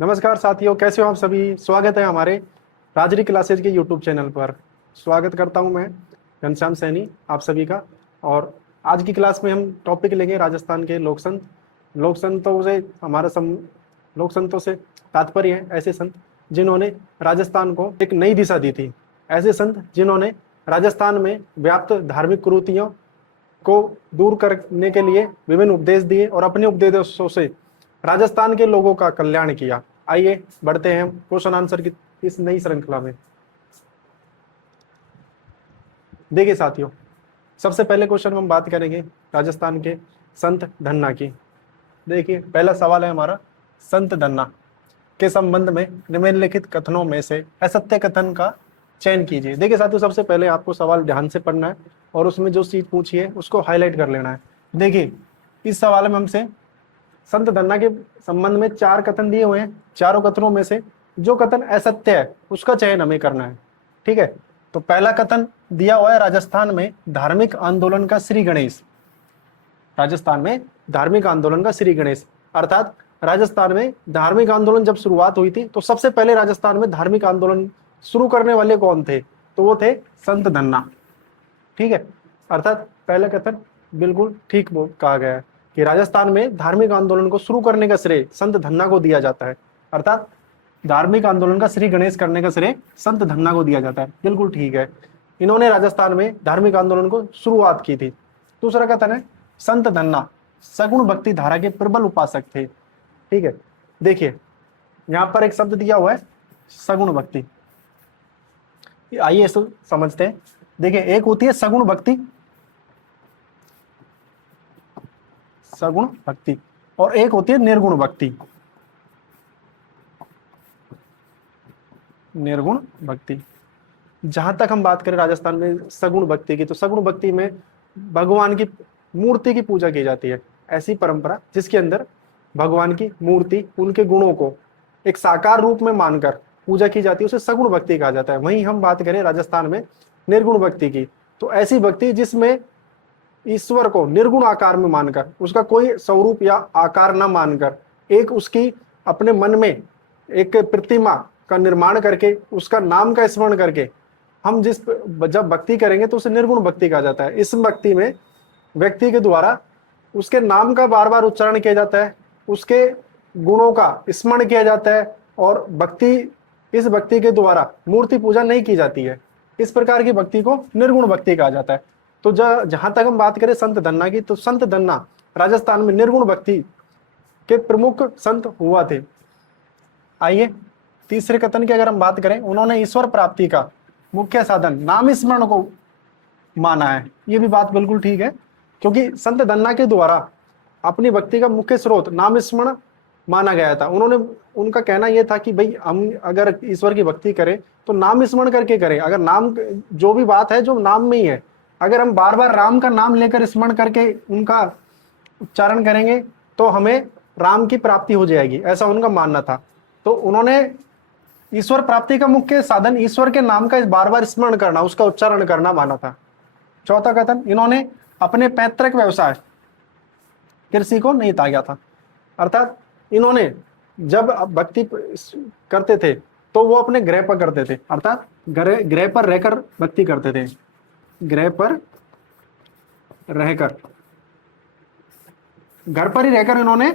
नमस्कार साथियों, कैसे हो आप सभी। स्वागत है हमारे राजरी क्लासेज के यूट्यूब चैनल पर। स्वागत करता हूं मैं घनश्याम सैनी आप सभी का। और आज की क्लास में हम टॉपिक लेंगे राजस्थान के लोक संत। लोक संतों से लोक संतों से तात्पर्य है ऐसे संत जिन्होंने राजस्थान को एक नई दिशा दी थी। ऐसे संत जिन्होंने राजस्थान में व्याप्त धार्मिक कुरीतियों को दूर करने के लिए विभिन्न उपदेश दिए और अपने उपदेशों से राजस्थान के लोगों का कल्याण किया। आइए बढ़ते हैं क्वेश्चन आंसर की इस नई श्रृंखला में। देखिए साथियों, सबसे पहले क्वेश्चन में हम बात करेंगे राजस्थान के संत धन्ना की। देखिए पहला सवाल है हमारा, संत धन्ना के संबंध में निम्नलिखित कथनों में से असत्य कथन का चयन कीजिए। देखिए साथियों, सबसे पहले आपको सवाल ध्यान से पढ़ना है और उसमें जो चीज पूछी है उसको हाईलाइट कर लेना है। देखिए इस सवाल में हमसे संत धन्ना के संबंध में 4 कथन दिए हुए हैं। चारों कथनों में से जो कथन असत्य है उसका चयन हमें करना है। ठीक है, तो पहला कथन दिया हुआ है, राजस्थान में धार्मिक आंदोलन का श्री गणेश। राजस्थान में धार्मिक आंदोलन का श्री गणेश, अर्थात राजस्थान में धार्मिक आंदोलन जब शुरुआत हुई थी तो सबसे पहले राजस्थान में धार्मिक आंदोलन शुरू करने वाले कौन थे? तो वो थे संत धन्ना। ठीक है, अर्थात पहला कथन बिल्कुल ठीक कहा गया है कि राजस्थान में धार्मिक आंदोलन को शुरू करने का श्रेय संत धन्ना को दिया जाता है। अर्थात धार्मिक आंदोलन का श्री गणेश करने का श्रेय संत धन्ना को दिया जाता है। बिल्कुल ठीक है, इन्होंने राजस्थान में धार्मिक आंदोलन को शुरुआत की थी। दूसरा कथन है, संत धन्ना सगुण भक्ति धारा के प्रबल उपासक थे। ठीक है, देखिए यहां पर एक शब्द दिया हुआ है सगुण भक्ति। आइए इसको समझते हैं। देखिए एक होती है सगुण भक्ति, सगुण भक्ति, और एक होती है निर्गुण भक्ति। निर्गुण भक्ति, जहां तक हम बात करें राजस्थान में सगुण भक्ति की, तो सगुण भक्ति में भगवान की मूर्ति की पूजा की जाती है। ऐसी परंपरा जिसके अंदर भगवान की मूर्ति, उनके गुणों को एक साकार रूप में मानकर पूजा की जाती है, उसे सगुण भक्ति कहा जाता है। वहीं हम बात करें राजस्थान में निर्गुण भक्ति की, तो ऐसी भक्ति जिसमें ईश्वर को निर्गुण आकार में मानकर, उसका कोई स्वरूप या आकार न मानकर, एक उसकी अपने मन में एक प्रतिमा का निर्माण करके उसका नाम का स्मरण करके हम जब भक्ति करेंगे तो उसे निर्गुण भक्ति कहा जाता है। इस भक्ति में व्यक्ति के द्वारा उसके नाम का बार बार उच्चारण किया जाता है, उसके गुणों का स्मरण किया जाता है, और इस भक्ति के द्वारा मूर्ति पूजा नहीं की जाती है। इस प्रकार की भक्ति को निर्गुण भक्ति कहा जाता है। तो जहां तक हम बात करें संत धन्ना की, तो संत धन्ना राजस्थान में निर्गुण भक्ति के प्रमुख संत हुआ थे। आइए तीसरे कथन की अगर हम बात करें, उन्होंने ईश्वर प्राप्ति का मुख्य साधन नाम स्मरण को माना है। ये भी बात बिल्कुल ठीक है, क्योंकि संत धन्ना के द्वारा अपनी भक्ति का मुख्य स्रोत नाम स्मरण माना गया था। उनका कहना यह था कि भाई हम अगर ईश्वर की भक्ति करें तो नाम स्मरण करके करें। अगर नाम, जो भी बात है जो नाम में ही है, अगर हम बार बार राम का नाम लेकर स्मरण करके उनका उच्चारण करेंगे तो हमें राम की प्राप्ति हो जाएगी, ऐसा उनका मानना था। तो उन्होंने ईश्वर प्राप्ति का मुख्य साधन ईश्वर के नाम का बार बार स्मरण करना, उसका उच्चारण करना माना था। चौथा कथन, इन्होंने अपने पैतृक व्यवसाय कृषि को नहीं त्यागा था। अर्थात इन्होंने जब भक्ति करते थे तो वो अपने गृह पर करते थे, अर्थात गृह पर रहकर भक्ति करते थे। गृह पर रहकर, घर पर ही रहकर इन्होंने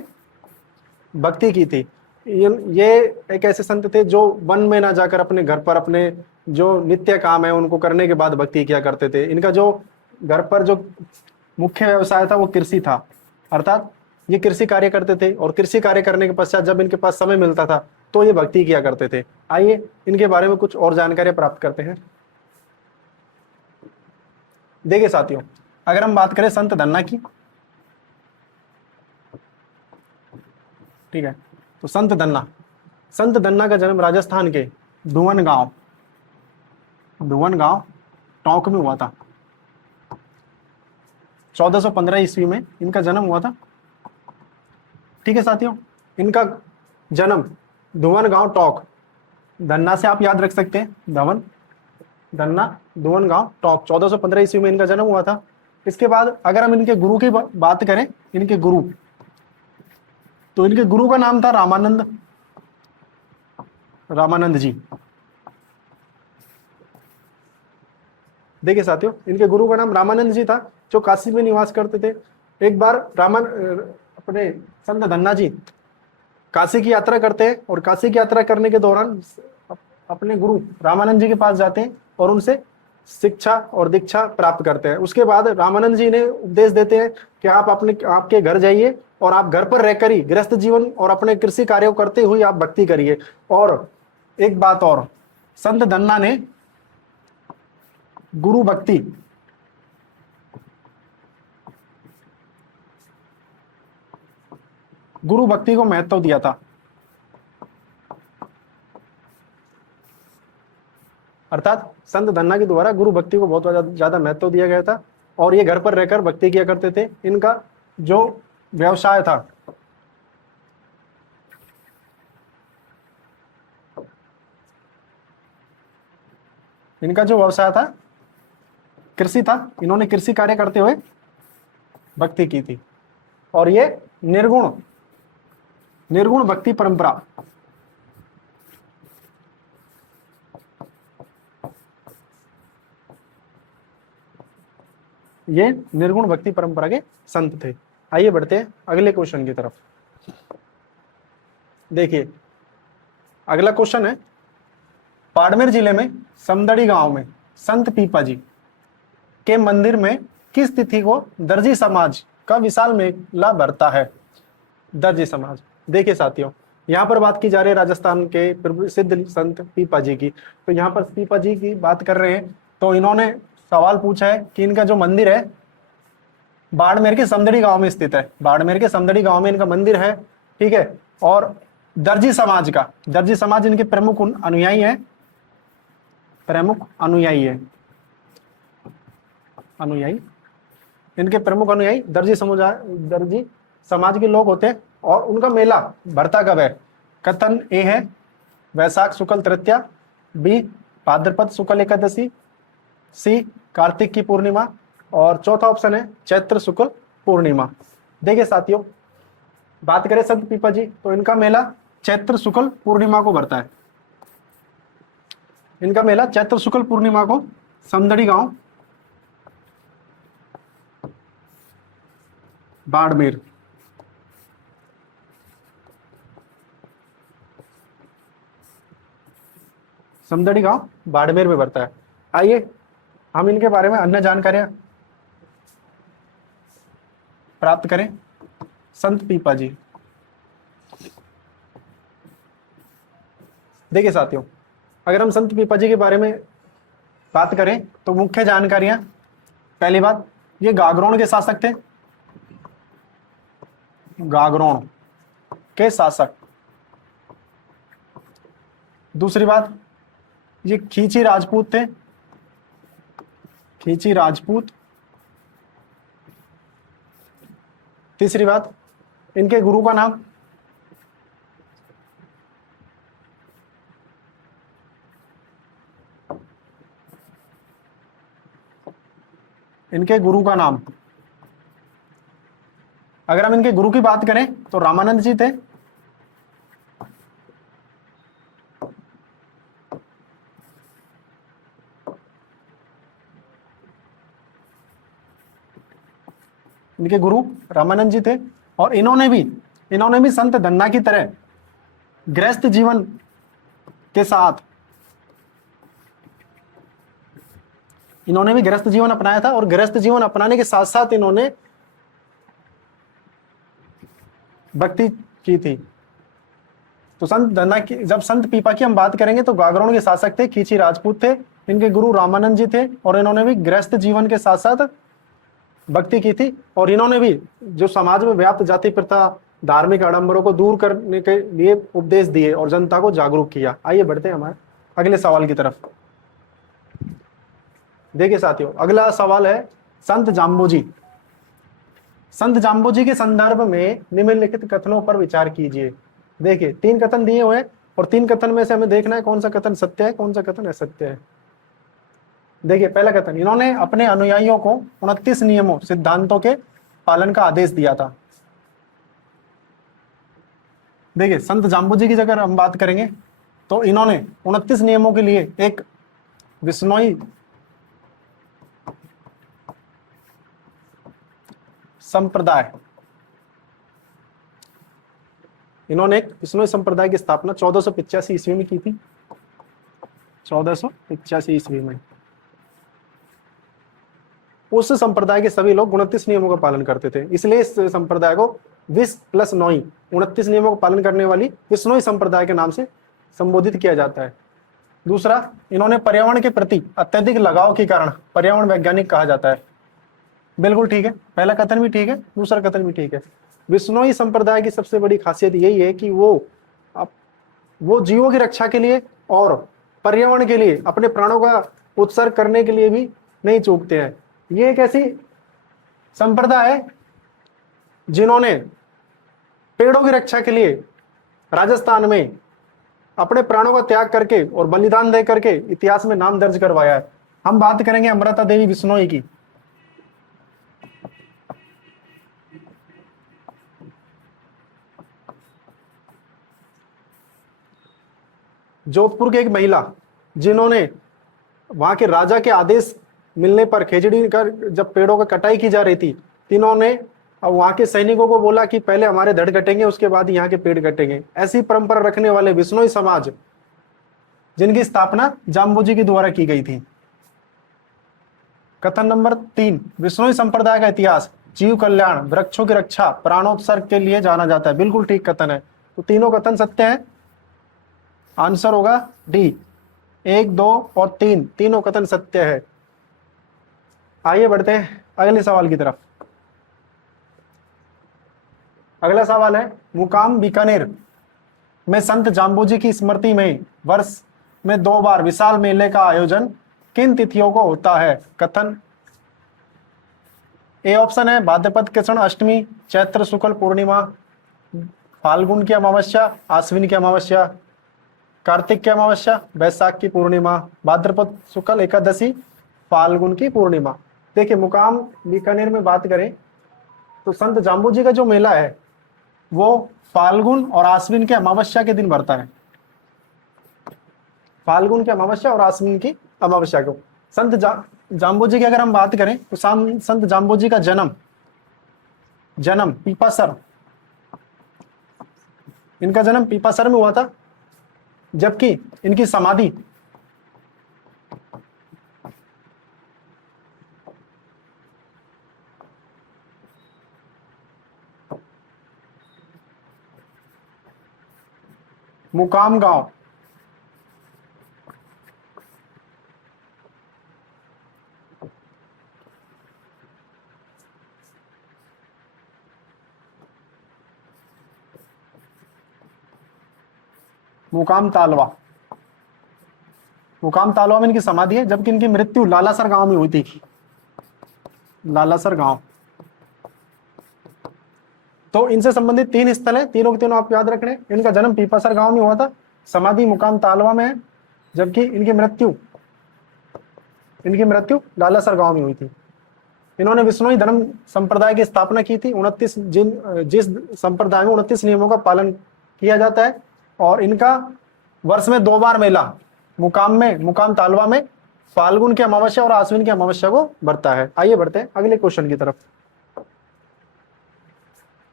भक्ति की थी। ये एक ऐसे संत थे जो वन में ना जाकर अपने घर पर अपने जो नित्य काम है उनको करने के बाद भक्ति किया करते थे। इनका जो घर पर जो मुख्य व्यवसाय था वो कृषि था, अर्थात ये कृषि कार्य करते थे, और कृषि कार्य करने के पश्चात जब इनके पास समय मिलता था तो ये भक्ति किया करते थे। आइए इनके बारे में कुछ और जानकारी प्राप्त करते हैं। देखिए साथियों, अगर हम बात करें संत धन्ना की, ठीक है, तो संत धन्ना का जन्म राजस्थान के धुवन गांव टोंक में हुआ था। 1415 ईस्वी में इनका जन्म हुआ था। ठीक है साथियों, इनका जन्म धुवन गांव टोंक, धन्ना से आप याद रख सकते हैं, धुवन गांव टोंक, 1415 ईस्वी में इनका जन्म हुआ था। इसके बाद अगर हम इनके गुरु की बात करें, इनके गुरु, तो इनके गुरु का नाम था रामानंद। रामानंद जी। देखिए साथियों, इनके गुरु का नाम रामानंद जी था, जो काशी में निवास करते थे। एक बार अपने संत धन्ना जी काशी की यात्रा करते हैं, और काशी की यात्रा करने के दौरान अपने गुरु रामानंद जी के पास जाते हैं और उनसे शिक्षा और दीक्षा प्राप्त करते हैं। उसके बाद रामानंद जी ने उपदेश देते हैं कि आप आपके घर जाइए और आप घर पर रहकर ही गृहस्थ जीवन और अपने कृषि कार्यों करते हुए आप भक्ति करिए। और एक बात और, संत धन्ना ने गुरु भक्ति को महत्व दिया था। अर्थात संत धन्ना के द्वारा गुरु भक्ति को बहुत ज्यादा महत्व दिया गया था, और ये घर पर रहकर भक्ति किया करते थे। इनका जो व्यवसाय था, कृषि था। इन्होंने कृषि कार्य करते हुए भक्ति की थी, और ये निर्गुण भक्ति परंपरा, ये निर्गुण भक्ति परंपरा के संत थे। आइए बढ़ते हैं अगले क्वेश्चन की तरफ। देखिए अगला क्वेश्चन है, बाड़मेर जिले में समदड़ी गांव में संत पीपा जी के मंदिर में किस तिथि को दर्जी समाज का विशाल मेला भरता है? दर्जी समाज। देखिए साथियों, यहाँ पर बात की जा रही है राजस्थान के प्रसिद्ध संत पीपा जी की। तो यहाँ पर पीपा जी की बात कर रहे हैं, तो इन्होंने सवाल पूछा है कि इनका जो मंदिर है बाड़मेर के समदड़ी गांव में स्थित है। बाड़मेर के समदड़ी गांव में इनका मंदिर है, ठीक है। और दर्जी समाज इनके प्रमुख अनुयायी है, इनके प्रमुख अनुयायी दर्जी समाज के लोग होते हैं। और उनका मेला भरता कब है? कथन ए है वैशाख शुक्ल तृतीया, बी भाद्रपद शुक्ल एकादशी, सी कार्तिक की पूर्णिमा, और चौथा ऑप्शन है चैत्र शुक्ल पूर्णिमा। देखिए साथियों, बात करें संत पीपा जी, तो इनका मेला चैत्र शुक्ल पूर्णिमा को भरता है। इनका मेला चैत्र शुक्ल पूर्णिमा को समदड़ी गांव बाड़मेर, समदड़ी गांव बाड़मेर में भरता है। आइए हम इनके बारे में अन्य जानकारियां प्राप्त करें। संत पीपा जी, देखिए साथियों, अगर हम संत पीपा जी के बारे में बात करें तो मुख्य जानकारियां, पहली बात, ये गागरोन के शासक थे, गागरोन के शासक। दूसरी बात, ये खींची राजपूत थे, खींची राजपूत। तीसरी बात, इनके गुरु का नाम अगर हम इनके गुरु की बात करें तो रामानंद जी थे। इनके गुरु रामानंद जी थे, और इन्होंने भी संत धन्ना की तरह गृहस्थ जीवन के साथ इन्होंने भी गृहस्थ जीवन अपनाया था, और गृहस्थ जीवन अपनाने के साथ साथ इन्होंने भक्ति की थी। तो संत धन्ना की, जब संत पीपा की हम बात करेंगे तो गागरोन के शासक थे, खींची राजपूत थे, इनके गुरु रामानंद जी थे, और इन्होंने भी गृहस्थ जीवन के साथ साथ भक्ति की थी। और इन्होंने भी जो समाज में व्याप्त जाति प्रथा, धार्मिक आडंबरों को दूर करने के लिए उपदेश दिए और जनता को जागरूक किया। आइए बढ़ते हैं हमारे अगले सवाल की तरफ। देखिए साथियों, अगला सवाल है संत जाम्बोजी। संत जाम्बोजी के संदर्भ में निम्नलिखित कथनों पर विचार कीजिए। देखिए 3 कथन दिए हुए हैं, और 3 कथन में से हमें देखना है कौन सा कथन सत्य है, कौन सा कथन असत्य है। देखिए पहला कथन, इन्होंने अपने अनुयायियों को 29 नियमों सिद्धांतों के पालन का आदेश दिया था। देखिए संत जाम्बोजी की अगर हम बात करेंगे तो इन्होंने 29 नियमों के लिए एक विश्नोई संप्रदाय, इन्होंने एक विश्नोई संप्रदाय की स्थापना 1485 ईस्वी में की थी। 1485 ईस्वी में उस संप्रदाय के सभी लोग 29 नियमों का पालन करते थे, इसलिए इस संप्रदाय को विस प्लस नोई 29 नियमों का पालन करने वाली विश्नोई संप्रदाय के नाम से संबोधित किया जाता है। दूसरा, इन्होंने पर्यावरण के प्रति अत्यधिक लगाव के कारण पर्यावरण वैज्ञानिक कहा जाता है। बिल्कुल ठीक है, पहला कथन भी ठीक है, दूसरा कथन भी ठीक है। विश्नोई संप्रदाय की सबसे बड़ी खासियत यही है कि वो जीवों की रक्षा के लिए और पर्यावरण के लिए अपने प्राणों का उत्सर्ग करने के लिए भी नहीं चूकते हैं। ये एक ऐसी संप्रदाय है जिन्होंने पेड़ों की रक्षा के लिए राजस्थान में अपने प्राणों का त्याग करके और बलिदान दे करके इतिहास में नाम दर्ज करवाया है। हम बात करेंगे अमृता देवी बिश्नोई की। जोधपुर की एक महिला जिन्होंने वहां के राजा के आदेश मिलने पर खेजड़ी कर जब पेड़ों का कटाई की जा रही थी, इन्होंने अब वहां के सैनिकों को बोला कि पहले हमारे धड़ कटेंगे, उसके बाद यहाँ के पेड़ कटेंगे। ऐसी परंपरा रखने वाले बिश्नोई समाज जिनकी स्थापना जाम्बोजी के द्वारा की गई थी। कथन नंबर 3, विश्नोई संप्रदाय का इतिहास जीव कल्याण, वृक्षों की रक्षा, प्राणोत्सर्ग के लिए जाना जाता है। बिल्कुल ठीक कथन है। तो तीनों कथन सत्य है। आंसर होगा डी, 1, 2 और 3 तीनों कथन सत्य है। आइए बढ़ते हैं अगले सवाल की तरफ। अगला सवाल है, मुकाम बीकानेर में संत जाम्बोजी की स्मृति में वर्ष में 2 बार विशाल मेले का आयोजन किन तिथियों को होता है? कथन ए ऑप्शन है भाद्रपद कृष्ण अष्टमी, चैत्र शुक्ल पूर्णिमा, फाल्गुन की अमावस्या, आश्विन की अमावस्या, कार्तिक की अमावस्या, बैसाख की पूर्णिमा, भाद्रपद शुक्ल एकादशी, फाल्गुन की पूर्णिमा। देखिए, मुकाम बीकानेर में बात करें तो संत जाम्बोजी का जो मेला है वो फाल्गुन और आश्विन के अमावस्या के दिन भरता है। फाल्गुन की अमावस्या और आश्विन की अमावस्या को संत जाम्बोजी की अगर हम बात करें तो संत जाम्बोजी का जन्म पीपासर, इनका जन्म पीपासर में हुआ था, जबकि इनकी समाधि मुकाम गांव मुकाम तालवा में इनकी समाधि है, जबकि इनकी मृत्यु लालासर गांव में हुई थी। लालासर गांव। तो इनसे संबंधित 3 स्थल है, तीनों के तीनों आपको याद रखने। इनका जन्म पीपासर गांव में हुआ था, समाधि मुकाम तालवा में है, जबकि इनकी मृत्यु लालासर गांव में हुई थी। इन्होंने विश्नोई धर्म संप्रदाय की स्थापना की थी। 29 जिस संप्रदाय में 29 नियमों का पालन किया जाता है, और इनका वर्ष में 2 बार मेला मुकाम तालवा में फाल्गुन की अमावस्या और आश्विन की अमावस्या को बढ़ता है। आइए बढ़ते हैं अगले क्वेश्चन की तरफ।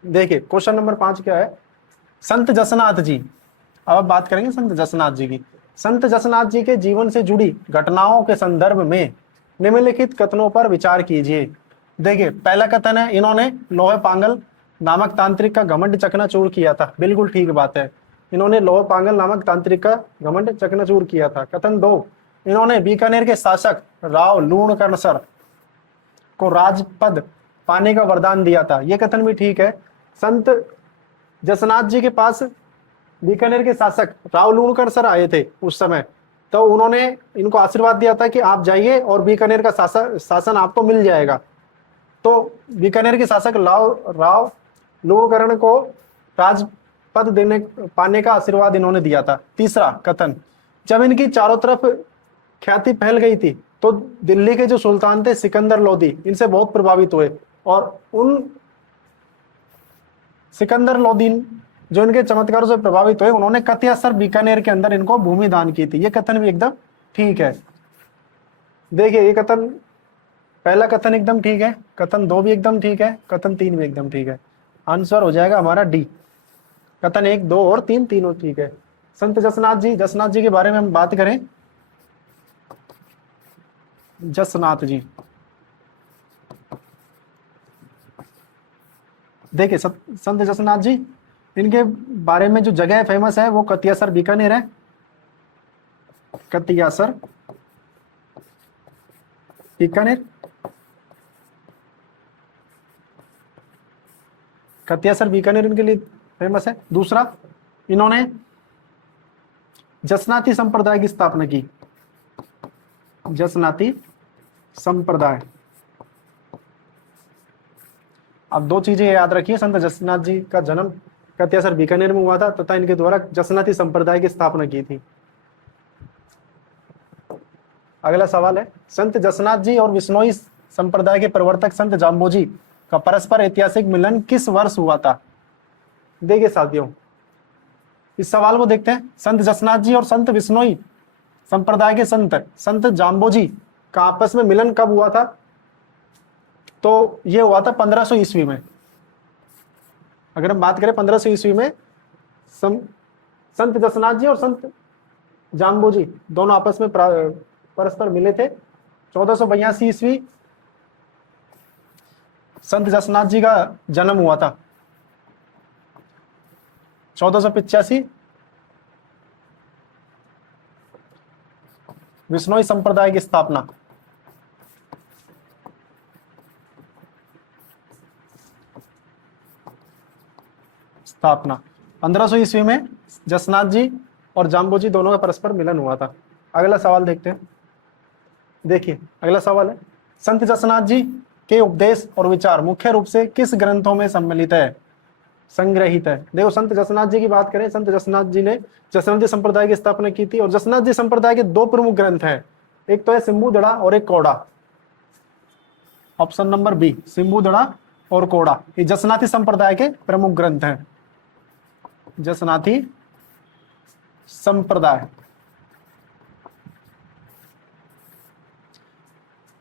देखिए, क्वेश्चन नंबर 5 क्या है? संत जसनाथ जी। अब बात करेंगे संत जसनाथ जी की। संत जसनाथ जी के जीवन से जुड़ी घटनाओं के संदर्भ में निम्नलिखित कथनों पर विचार कीजिए। देखिए, पहला कथन है, इन्होंने लोहे पांगल नामक तांत्रिक का घमंड चकनाचूर किया था। बिल्कुल ठीक बात है, इन्होंने लोहे पांगल नामक तांत्रिक का घमंड चकनाचूर किया था। कथन 2, इन्होंने बीकानेर के शासक राव लूणकरणसर को राजपद पाने का वरदान दिया था। यह कथन भी ठीक है। संत जसनाथ जी के पास बीकानेर के शासक राव लूणकरणसर आए थे उस समय, तो उन्होंने इनको आशीर्वाद दिया था कि आप जाइए और बीकानेर का शासन आपको मिल जाएगा। तो बीकानेर के शासक राव लूणकरण को राजपद पाने का आशीर्वाद इन्होंने दिया था। तीसरा कथन, जब इनकी चारों तरफ ख्याति फैल गई थी तो दिल्ली के जो सुल्तान थे सिकंदर लोदी, इनसे बहुत प्रभावित हुए और उन सिकंदर लोदी जो इनके चमत्कारों से प्रभावित हुए उन्होंने कतियासर बीकानेर के अंदर इनको भूमि दान की थी। ये कथन भी एकदम ठीक है। देखिए ये कथन, पहला कथन एकदम ठीक है, कथन 2 भी एकदम ठीक है, कथन 3 भी एकदम ठीक है। आंसर हो जाएगा हमारा डी। कथन 1, 2 और 3 तीनों ठीक है। संत जसनाथ जी के बारे में हम बात करें, जसनाथ जी, देखिए संत जसनाथ जी, इनके बारे में जो जगह फेमस है वो कतियासर बीकानेर है। कतियासर बीकानेर, कतियासर बीकानेर इनके लिए फेमस है। दूसरा, इन्होंने जसनाती संप्रदाय की स्थापना की। जसनाती संप्रदाय, अब 2 चीजें याद रखिए, संत जसनाथ जी का जन्म कतियासर बीकानेर में हुआ था तथा इनके द्वारा जसनाती संप्रदाय की स्थापना की थी। अगला सवाल है, संत जसनाथ जी और विश्नोई संप्रदाय के प्रवर्तक संत जाम्बोजी का परस्पर ऐतिहासिक मिलन किस वर्ष हुआ था? देखिए साथियों, इस सवाल को देखते हैं। संत जसनाथ जी और संत विश्नोई संप्रदाय के संत जाम्बोजी का आपस में मिलन कब हुआ था? तो ये हुआ था 1500 ईस्वी में। अगर हम बात करें 1500 ईस्वी में संत जसनाथ जी और संत जाम्बोजी दोनों आपस में परस्पर मिले थे। 1482 ईस्वी संत जसनाथ जी का जन्म हुआ था। 1485 विश्नोई संप्रदाय की स्थापना। स्थापना 1500 ईस्वी में जसनाथ जी और जाम्बोजी दोनों का परस्पर मिलन हुआ था। अगला सवाल देखते हैं। देखिए अगला सवाल है, संत जसनाथ जी के उपदेश और विचार मुख्य रूप से किस ग्रंथों में सम्मिलित है, संग्रहित है? देखो संत जसनाथ जी की बात करें, संत जसनाथ जी ने जसनाती संप्रदाय की स्थापना की थी और जसनाथ जी संप्रदाय के 2 प्रमुख ग्रंथ हैं, एक तो है सिम्बुदड़ा और एक कौड़ा। ऑप्शन नंबर बी, सिम्बुदड़ा और कौड़ा, ये जसनाती संप्रदाय के प्रमुख ग्रंथ हैं। जसनाती संप्रदाय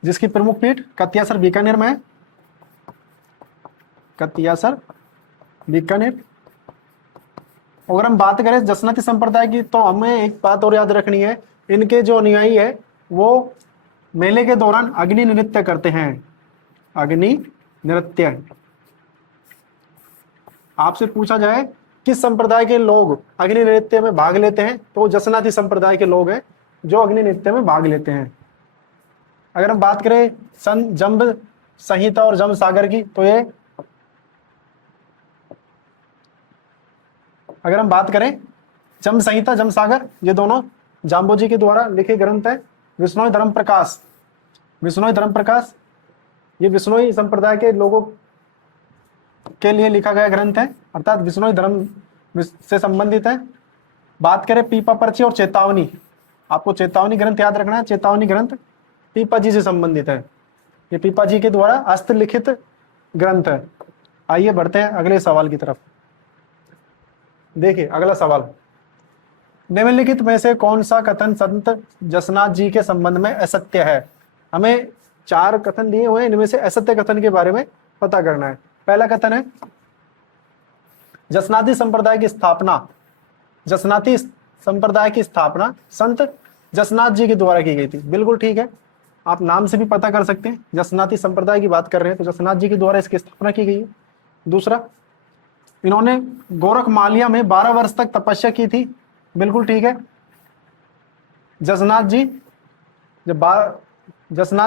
जिसकी प्रमुख पीठ कतियासर बीकानेर में है। कतियासर बीकानेर। अगर हम बात करें जसनाती संप्रदाय की तो हमें एक बात और याद रखनी है, इनके जो अनुयायी है वो मेले के दौरान अग्नि नृत्य करते हैं। अग्नि नृत्य। आपसे पूछा जाए किस संप्रदाय के लोग अग्नि नृत्य में भाग लेते हैं, तो जसनाती संप्रदाय के लोग हैं जो अग्नि नृत्य में भाग लेते हैं। अगर हम बात करें जंब संहिता और जंब सागर की, तो ये, अगर हम बात करें जंब संहिता जंब सागर, ये दोनों जाम्बोजी के द्वारा लिखे ग्रंथ है। विश्नोई धर्म प्रकाश, विश्नोई धर्म प्रकाश, ये विश्नोई संप्रदाय के लोगों के लिए लिखा गया ग्रंथ है, अर्थात विश्नोई धर्म से संबंधित है। बात करें पीपा पर्ची और चेतावनी, आपको चेतावनी ग्रंथ याद रखना है। चेतावनी ग्रंथ पीपा जी से संबंधित है, ये पीपा जी के द्वारा हस्तलिखित ग्रंथ है। आइए बढ़ते हैं अगले सवाल की तरफ। देखिए अगला सवाल, निम्नलिखित में से कौन सा कथन संत जसनाथ जी के संबंध में असत्य है? हमें 4 कथन दिए हुए हैं, इनमें से असत्य कथन के बारे में पता करना है। पहला कथन है, जसनाती संप्रदाय की स्थापना, जसनाती संप्रदाय की स्थापना संत जसनाथ जी के द्वारा की गई थी। बिल्कुल ठीक है, आप नाम से भी पता कर सकते हैं, जसनाती संप्रदाय की बात कर रहे हैं तो जसनाथ जी के द्वारा इसकी स्थापना की गई है। दूसरा, इन्होंने गोरखमालिया में 12 वर्ष तक तपस्या की थी। बिल्कुल ठीक है, जसनाथ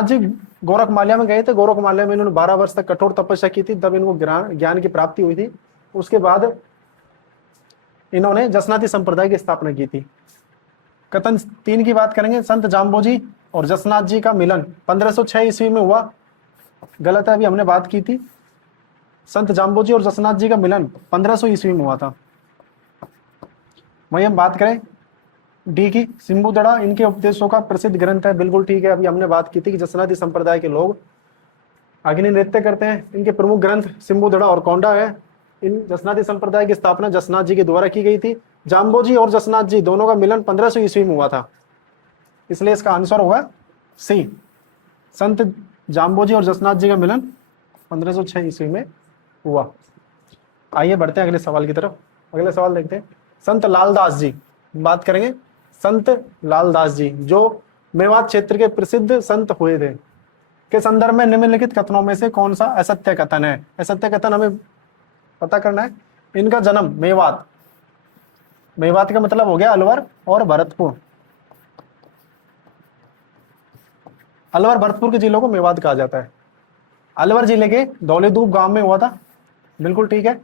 जी गोरखमालिया में गए थे, गोरखमालिया में इन्होंने 12 वर्ष तक कठोर तपस्या की थी, तब इनको ज्ञान की प्राप्ति हुई थी। उसके बाद इन्होंने जसनाती संप्रदाय की स्थापना की थी। कथन 3 की बात करेंगे, संत जाम्बोजी और जसनाथ जी का मिलन 1506 ईस्वी में हुआ। गलत है, अभी हमने बात की थी, संत जाम्बोजी और जसनाथ जी का मिलन 1500 ईस्वी में हुआ था। वहीं हम बात करें डी की, सिम्बुदड़ा, इनके उपदेशों का प्रसिद्ध ग्रंथ है। बिल्कुल ठीक है, अभी हमने बात की थी कि जसनाती संप्रदाय के लोग अग्नि नृत्य करते हैं। इनके प्रमुख ग्रंथ सिम्बुदड़ा और कौंडा है। इन जसनाती संप्रदाय की स्थापना जसनाथ जी के द्वारा की गई थी। जाम्बोजी और जसनाथ जी दोनों का मिलन 1500 ईस्वी में हुआ था, इसलिए इसका आंसर होगा सी। संत जाम्बोजी और जसनाथ जी का मिलन 1506 ईस्वी में हुआ। आइए बढ़ते हैं अगले सवाल की तरफ। अगले सवाल देखते हैं। संत लालदास जी, बात करेंगे संत लालदास जी जो मेवात क्षेत्र के प्रसिद्ध संत हुए थे, के संदर्भ में निम्नलिखित कथनों में से कौन सा असत्य कथन है? असत्य कथन हमें पता करना है। इनका जन्म मेवात, मेवात का मतलब हो गया अलवर और भरतपुर, अलवर भरतपुर के जिलों को मेवात कहा जाता है। अलवर जिले के धौलीधूप गांव में हुआ था, बिल्कुल ठीक है।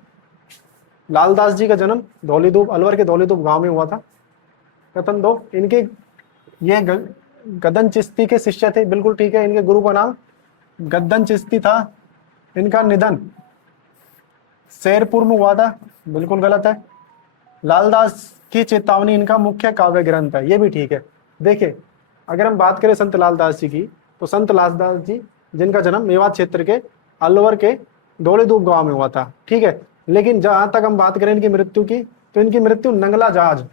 लालदास जी का जन्म धौलीधूप, अलवर के धौलीधूप गांव में हुआ था। कथन 2, इनके ये गदन चिश्ती के शिष्य थे, बिल्कुल ठीक है। इनके गुरु का नाम गद्दन चिश्ती था। इनका निधन शेरपुर में हुआ था, बिल्कुल गलत है। लालदास की चेतावनी इनका मुख्य काव्य ग्रंथ है, ये भी ठीक है। देखिए अगर हम बात करें संत लालदास जी की, तो संत लालदास जी जिनका जन्म मेवात क्षेत्र के अलवर के धौलीधूप गांव में हुआ था, ठीक है। लेकिन जहां तक हम बात करें इनकी मृत्यु की, तो इनकी मृत्यु नंगला जहाज,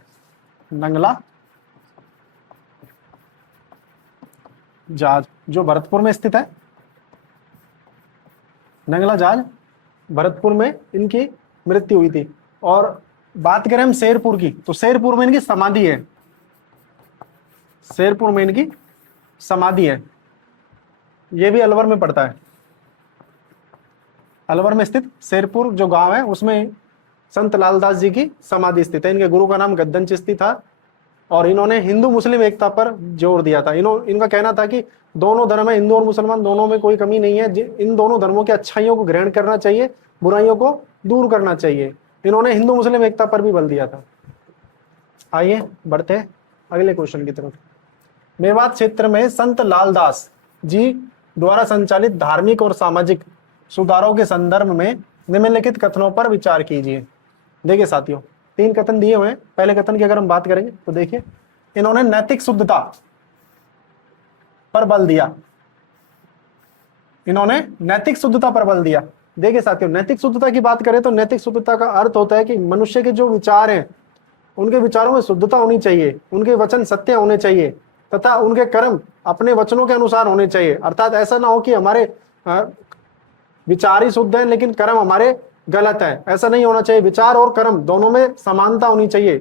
नंगला जहाज जो भरतपुर में स्थित है, नंगला जहाज भरतपुर में इनकी मृत्यु हुई थी। और बात करें हम शेरपुर की, तो शेरपुर में इनकी समाधि है, शेरपुर में इनकी समाधि है। यह भी अलवर में पड़ता है, अलवर में स्थित शेरपुर जो गांव है उसमें संत लालदास जी की समाधि स्थित है। इनके गुरु का नाम गद्दन चिश्ती था और इन्होंने हिंदू मुस्लिम एकता पर जोर दिया था। इनका कहना था कि दोनों धर्म है, हिंदू और मुसलमान दोनों में कोई कमी नहीं है, इन दोनों धर्मों की अच्छाइयों को ग्रहण करना चाहिए, बुराइयों को दूर करना चाहिए। इन्होंने हिंदू मुस्लिम एकता पर भी बल दिया था। आइए बढ़ते हैं अगले क्वेश्चन की तरफ। मेवात क्षेत्र में संत लालदास जी द्वारा संचालित धार्मिक और सामाजिक सुधारों के संदर्भ में निम्नलिखित कथनों पर विचार कीजिए। देखिए साथियों 3 कथन दिए हुए हैं। पहले कथन की अगर हम बात करेंगे तो देखिए इन्होंने नैतिक शुद्धता पर बल दिया, इन्होंने नैतिक शुद्धता पर बल दिया। देखिए साथियों नैतिक शुद्धता की बात करें तो नैतिक शुद्धता का अर्थ होता है कि मनुष्य के जो विचार हैं उनके विचारों में शुद्धता होनी चाहिए, उनके वचन सत्य होने चाहिए तथा उनके कर्म अपने वचनों के अनुसार होने चाहिए। अर्थात ऐसा ना हो कि हमारे विचार ही शुद्ध हैं लेकिन कर्म हमारे गलत है, ऐसा नहीं होना चाहिए। विचार और कर्म दोनों में समानता होनी चाहिए।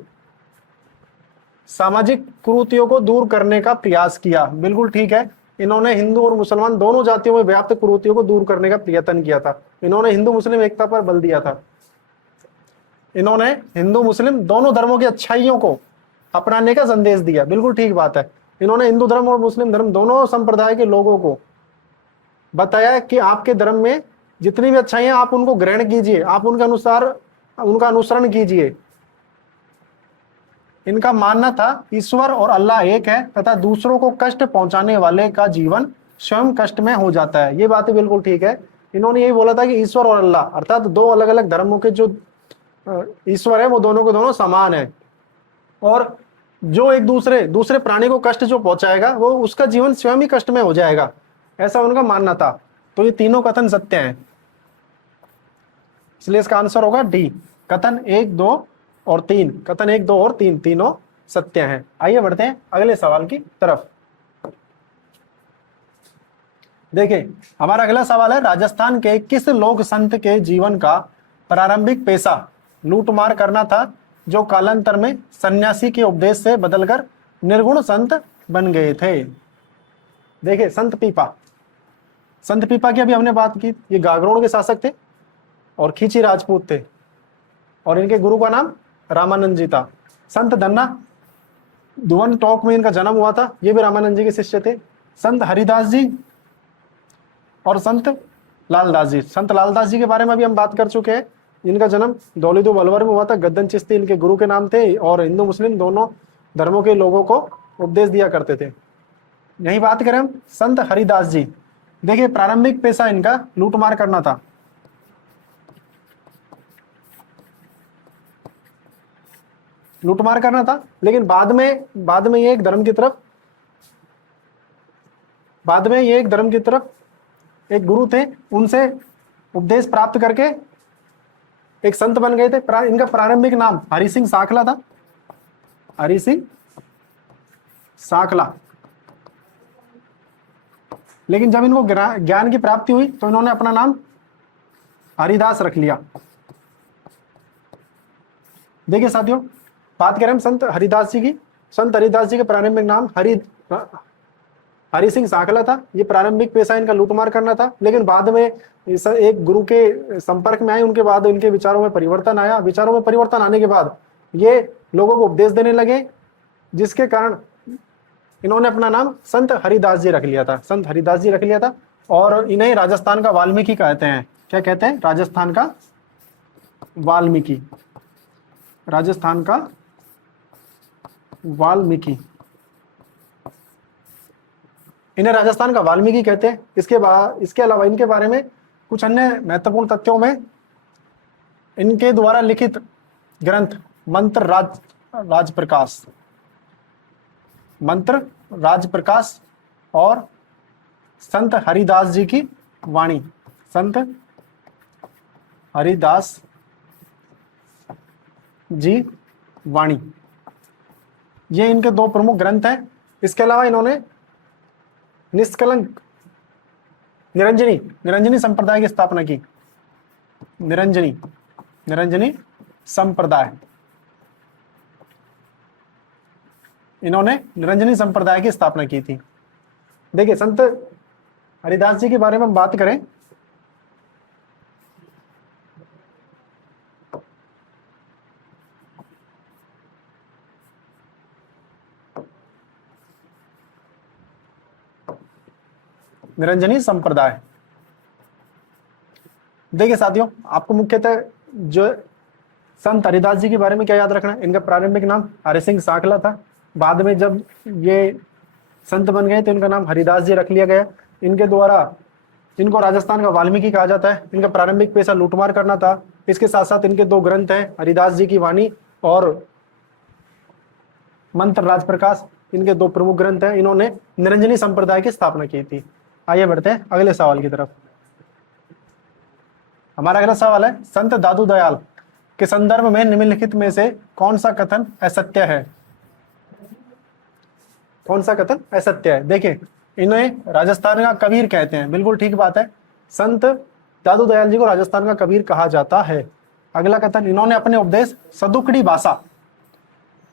सामाजिक कुरीतियों को दूर करने का प्रयास किया, बिल्कुल ठीक है। इन्होंने हिंदू और मुसलमान दोनों जातियों में व्याप्त कुरीतियों को दूर करने का प्रयत्न किया था। इन्होंने हिंदू मुस्लिम एकता पर बल दिया था। इन्होंने हिंदू मुस्लिम दोनों धर्मों की अच्छाइयों को अपनाने का संदेश दिया, बिल्कुल ठीक बात है। इन्होंने हिंदू धर्म और मुस्लिम धर्म दोनों संप्रदाय के लोगों को बताया कि आपके धर्म में जितनी भी अच्छाई हैं आप उनको ग्रहण कीजिए, आप उनके अनुसार उनका अनुसरण कीजिए। इनका मानना था ईश्वर और अल्लाह एक है तथा दूसरों को कष्ट पहुंचाने वाले का जीवन स्वयं कष्ट में हो जाता है। ये बात बिल्कुल ठीक है। इन्होंने यही बोला था कि ईश्वर और अल्लाह अर्थात दो अलग अलग धर्मों के जो ईश्वर है वो दोनों के दोनों समान है और जो एक दूसरे प्राणी को कष्ट जो पहुंचाएगा वो उसका जीवन स्वयं ही कष्ट में हो जाएगा, ऐसा उनका मानना था। तो ये तीनों कथन सत्य हैं, इसलिए इसका आंसर होगा डी। कथन 1, 2 और 3, कथन 1, 2 और 3 तीनों सत्य हैं। आइए बढ़ते हैं अगले सवाल की तरफ। देखिए हमारा अगला सवाल है राजस्थान के किस लोक संत के जीवन का प्रारंभिक पेशा लूटमार करना था जो कालांतर में सन्यासी के उपदेश से बदलकर निर्गुण संत बन गए थे। देखिए संत पीपा की अभी हमने बात की, ये गागरोण के शासक थे और खींची राजपूत थे और इनके गुरु का नाम रामानंद जी था। संत धन्ना धुवन टोक में इनका जन्म हुआ था, ये भी रामानंद जी के शिष्य थे। संत हरिदास जी और संत लालदास जी, संत लालदास जी के बारे में भी हम बात कर चुके हैं। इनका जन्म धौलीधूप अलवर में हुआ था। गद्दन चिश्ती इनके गुरु के नाम थे और हिंदू मुस्लिम दोनों धर्मों के लोगों को उपदेश दिया करते थे। यही बात करें हम संत हरिदास जी, देखिए प्रारंभिक पेशा इनका लूटमार करना था। लूटमार करना था लेकिन बाद में ये एक धर्म की तरफ एक गुरु थे, उनसे उपदेश प्राप्त करके एक संत बन गए थे। इनका प्रारंभिक नाम हरि सिंह साखला था, हरि सिंह साखला। लेकिन जब इनको ज्ञान की प्राप्ति हुई तो इन्होंने अपना नाम हरिदास रख लिया। देखिए साथियों, बात करें हम संत हरिदास जी की। संत हरिदास जी के प्रारंभिक नाम हरि सिंह साखला था। ये प्रारंभिक पेशा इनका लूटमार करना था, लेकिन बाद में एक गुरु के संपर्क में आए, उनके बाद इनके विचारों में परिवर्तन आया। विचारों में परिवर्तन आने के बाद ये लोगों को उपदेश देने लगे, जिसके कारण इन्होंने अपना नाम संत हरिदास जी रख लिया था, संत हरिदास जी रख लिया था। और इन्हें राजस्थान का वाल्मीकि कहते हैं। क्या कहते हैं? राजस्थान का वाल्मीकि, राजस्थान का वाल्मीकि, इन्हें राजस्थान का वाल्मीकि कहते हैं। इसके अलावा इनके बारे में कुछ अन्य महत्वपूर्ण तथ्यों में इनके द्वारा लिखित ग्रंथ मंत्र राज प्रकाश, मंत्र राज प्रकाश और संत हरिदास जी की वाणी, संत हरिदास जी वाणी, ये इनके दो प्रमुख ग्रंथ हैं। इसके अलावा इन्होंने निष्कलंक निरंजनी संप्रदाय की स्थापना की। निरंजनी संप्रदाय, इन्होंने निरंजनी संप्रदाय की स्थापना की थी। देखिए, संत हरिदास जी के बारे में हम बात करें निरंजनी संप्रदाय। देखिए साथियों, आपको मुख्यतः जो संत हरिदास जी के बारे में क्या याद रखना है, इनका प्रारंभिक नाम हरि सिंह साखला था। बाद में जब ये संत बन गए तो इनका नाम हरिदास जी रख लिया गया। इनके द्वारा इनको राजस्थान का वाल्मीकि कहा जाता है। इनका प्रारंभिक पेशा लूटमार करना था। इसके साथ साथ इनके दो ग्रंथ हैं, हरिदास जी की वाणी और मंत्र राज प्रकाश, इनके दो प्रमुख ग्रंथ हैं। इन्होंने निरंजनी संप्रदाय की स्थापना की थी। आइए बढ़ते हैं अगले सवाल की तरफ। हमारा अगला सवाल है, संत दादू दयाल के संदर्भ में निम्नलिखित में से कौन सा कथन असत्य है? कौन सा कथन असत्य है? देखिए, इन्हें राजस्थान का कबीर कहते हैं, बिल्कुल ठीक बात है। संत दादू दयाल जी को राजस्थान का कबीर कहा जाता है। अगला कथन, इन्होंने अपने उपदेश सदुकड़ी भाषा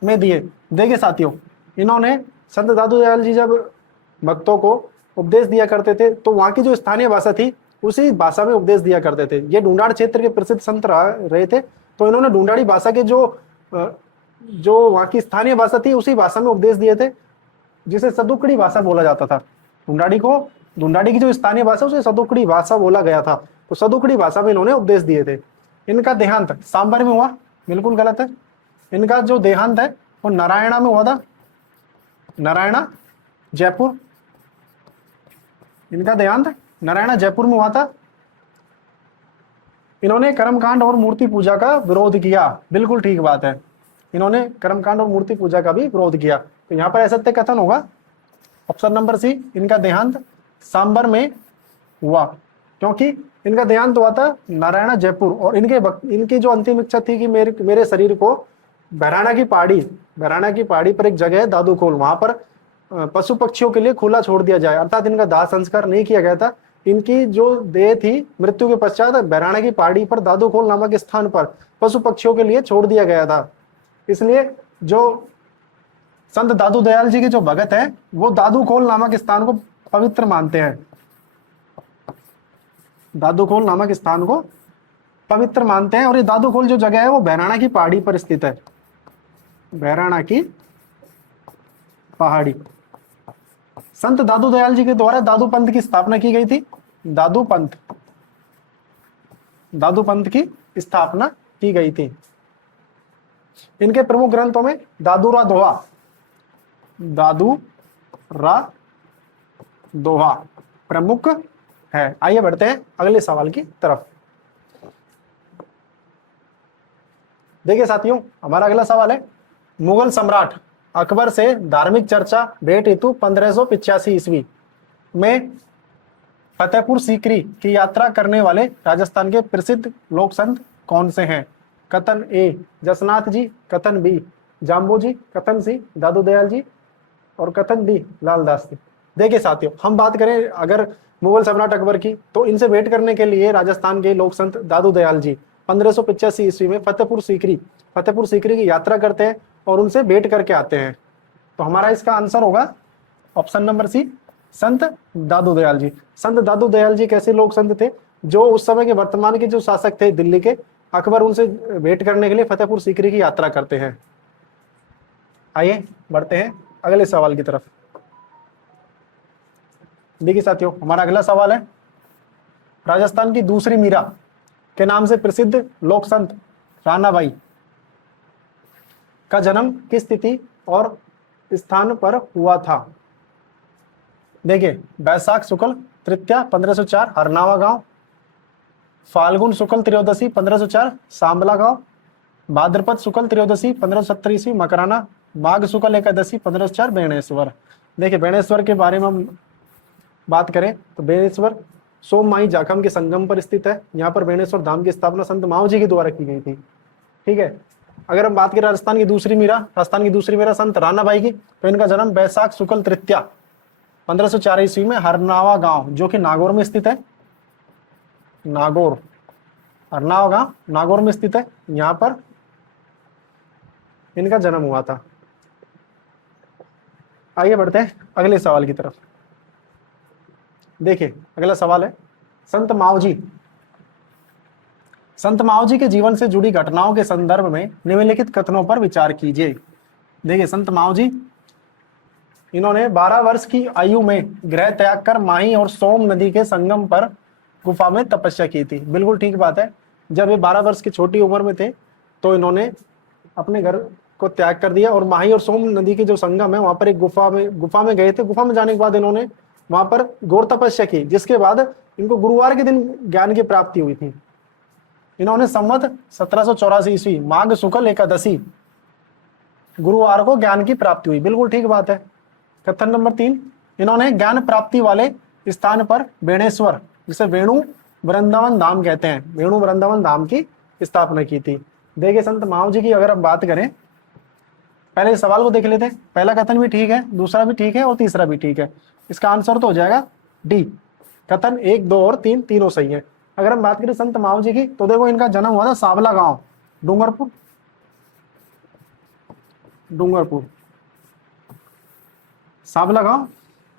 में दिए। देखिए साथियों, इन्होंने संत दादू दयाल जी जब भक्तों को उपदेश दिया करते थे तो वहां की जो स्थानीय भाषा थी उसी भाषा में उपदेश दिया करते थे। ये ढूंढाड़ क्षेत्र के प्रसिद्ध संत रहे थे, तो इन्होंने ढूंढाड़ी भाषा के जो वहां की स्थानीय भाषा थी उसी भाषा में उपदेश दिए थे, जिसे सदुकड़ी भाषा बोला जाता था। ढूंढाड़ी की जो स्थानीय भाषा उसे सदुकड़ी भाषा बोला गया था। तो सदुकड़ी भाषा में इन्होंने उपदेश दिए थे। इनका देहांत सांबर में हुआ, बिल्कुल गलत है। इनका जो देहांत है वो नारायणा में हुआ था, नारायणा जयपुर। इनका देहांत नारायणा जयपुर में हुआ था। इन्होंने कर्मकांड और मूर्ति पूजा का विरोध किया, बिल्कुल ठीक बात है। इन्होंने कर्मकांड और मूर्ति पूजा का भी विरोध किया। तो यहाँ पर असत्य कथन होगा ऑप्शन नंबर सी। इनका देहांत सांबर में हुआ, क्योंकि इनका देहांत हुआ था नारायणा जयपुर। और इनकी जो अंतिम इच्छा थी कि मेरे शरीर को बहराना की पहाड़ी पर एक जगह है दादूखोल, वहां पर पशु पक्षियों के लिए खुला छोड़ दिया जाए, अर्थात इनका दाह संस्कार नहीं किया गया था। इनकी जो देह थी मृत्यु के पश्चात बहराना की पहाड़ी पर दादूखोल नामक स्थान पर पशु पक्षियों के लिए छोड़ दिया गया था। इसलिए जो संत दादू दयाल जी के जो भगत हैं वो दादूखोल नामक स्थान को पवित्र मानते हैं। दादूखोल नामक स्थान को पवित्र मानते हैं। और ये दादूखोल जो जगह है वो बहराना की पहाड़ी पर स्थित है, बहराना की पहाड़ी। संत दादू दयाल जी के द्वारा दादू पंथ की स्थापना की गई थी। दादू पंथ की स्थापना की गई थी। इनके प्रमुख ग्रंथों में दादूरा दोहा प्रमुख है। आइए बढ़ते हैं अगले सवाल की तरफ। देखिए साथियों, हमारा अगला सवाल है, मुगल सम्राट अकबर से धार्मिक चर्चा भेंट हेतु 1585 ईस्वी में फतेहपुर सीकरी की यात्रा करने वाले राजस्थान के प्रसिद्ध लोक संत कौन से हैं? कथन ए जसनाथ जी, कथन बी जाम्बू जी, कथन सी दादू दयाल जी और कथन डी लालदास जी। देखिए साथियों, हम बात करें अगर मुगल सम्राट अकबर की, तो इनसे भेंट करने के लिए राजस्थान के लोक संत दादू दयाल जी 1585 ईस्वी में फतेहपुर सीकरी की यात्रा करते हैं और उनसे भेंट करके आते हैं। तो हमारा इसका आंसर होगा ऑप्शन नंबर सी, संत दादू दयाल जी। संत दादू दयाल जी कैसे लोक संत थे? जो उस समय के वर्तमान के जो शासक थे दिल्ली के, अकबर उनसे भेंट करने के लिए फतेहपुर सीकरी की यात्रा करते हैं। आइए बढ़ते हैं अगले सवाल की तरफ। देखिए साथियों, हमारा अगला सवाल है, राजस्थान की दूसरी मीरा के नाम से प्रसिद्ध लोक संत रानाबाई का जन्म किस तिथि और स्थान पर हुआ था? देखिए, बैसाख शुक्ल तृतीया 1504 हरनावा गांव, फाल्गुन शुक्ल त्रयोदशी 1504 सांबला गांव, भाद्रपद शुक्ल त्रयोदशी 1570 ईस्वी मकराना, माघ शुक्ल एकादशी 1504 बेणेश्वर। देखिए, बेणेश्वर के बारे में हम बात करें तो बेणेश्वर सोम माही जाखम के संगम पर स्थित है। यहाँ पर बेणेश्वर धाम की स्थापना संत माओ जी के द्वारा की गई थी। ठीक है, अगर हम बात करें राजस्थान की दूसरी मीरा संत रानाबाई की, तो इनका जन्म बैसाख शुक्ल तृतीया 1504 ईस्वी में हरनावा गांव, जो कि नागौर में स्थित है, हरनावा गांव नागौर में स्थित है, यहाँ पर इनका जन्म हुआ था। आइए बढ़ते हैं अगले सवाल की तरफ। देखिए, अगला सवाल है, संत माओ जी के जीवन से जुड़ी घटनाओं के संदर्भ में निम्नलिखित कथनों पर विचार कीजिए। देखिए, संत माओ जी, इन्होंने 12 वर्ष की आयु में गृह त्याग कर माही और सोम नदी के संगम पर गुफा में तपस्या की थी। बिल्कुल ठीक बात है। जब ये 12 वर्ष की छोटी उम्र में थे तो इन्होंने अपने घर को त्याग कर दिया और माही और सोम नदी के जो संगम है वहां पर एक गुफा में गए थे। गुफा में जाने के बाद इन्होंने वहां पर घोर तपस्या की, जिसके बाद इनको गुरुवार के दिन ज्ञान की प्राप्ति हुई थी। इन्होंने संवत 1784 ईस्वी माघ शुक्ल एकादशी गुरुवार को ज्ञान की प्राप्ति हुई। बिल्कुल ठीक बात है। कथन नंबर 3, इन्होंने ज्ञान प्राप्ति वाले स्थान पर बेणेश्वर, जिसे वेणु वृंदावन धाम कहते हैं, वेणु वृंदावन धाम की स्थापना की थी। देखिए, संत माओ जी की अगर हम बात करें, पहले सवाल को देख लेते हैं। पहला कथन भी ठीक है, दूसरा भी ठीक है और तीसरा भी ठीक है। इसका आंसर तो हो जाएगा डी। कथन 1, 2 और 3 तीनों सही है। अगर हम बात करें संत माओ जी की, तो देखो इनका जन्म हुआ था सांवला गांव, सांवला गांव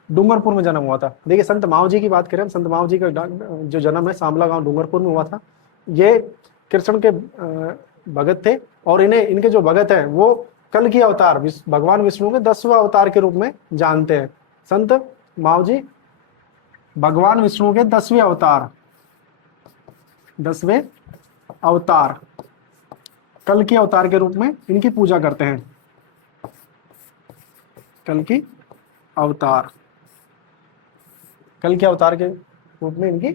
डूंगरपुर में जन्म हुआ था। देखिए, संत माओ जी की बात करें, संत माओ जी का जो जन्म है सांवला गांव डूंगरपुर में हुआ था। ये कृष्ण के भगत थे और इनके जो भगत हैं वो कल की अवतार भगवान विष्णु के 10वें अवतार के रूप में जानते हैं। संत माओ जी भगवान विष्णु के 10वें अवतार कल की अवतार के रूप में इनकी पूजा करते हैं। कल के अवतार के रूप में इनकी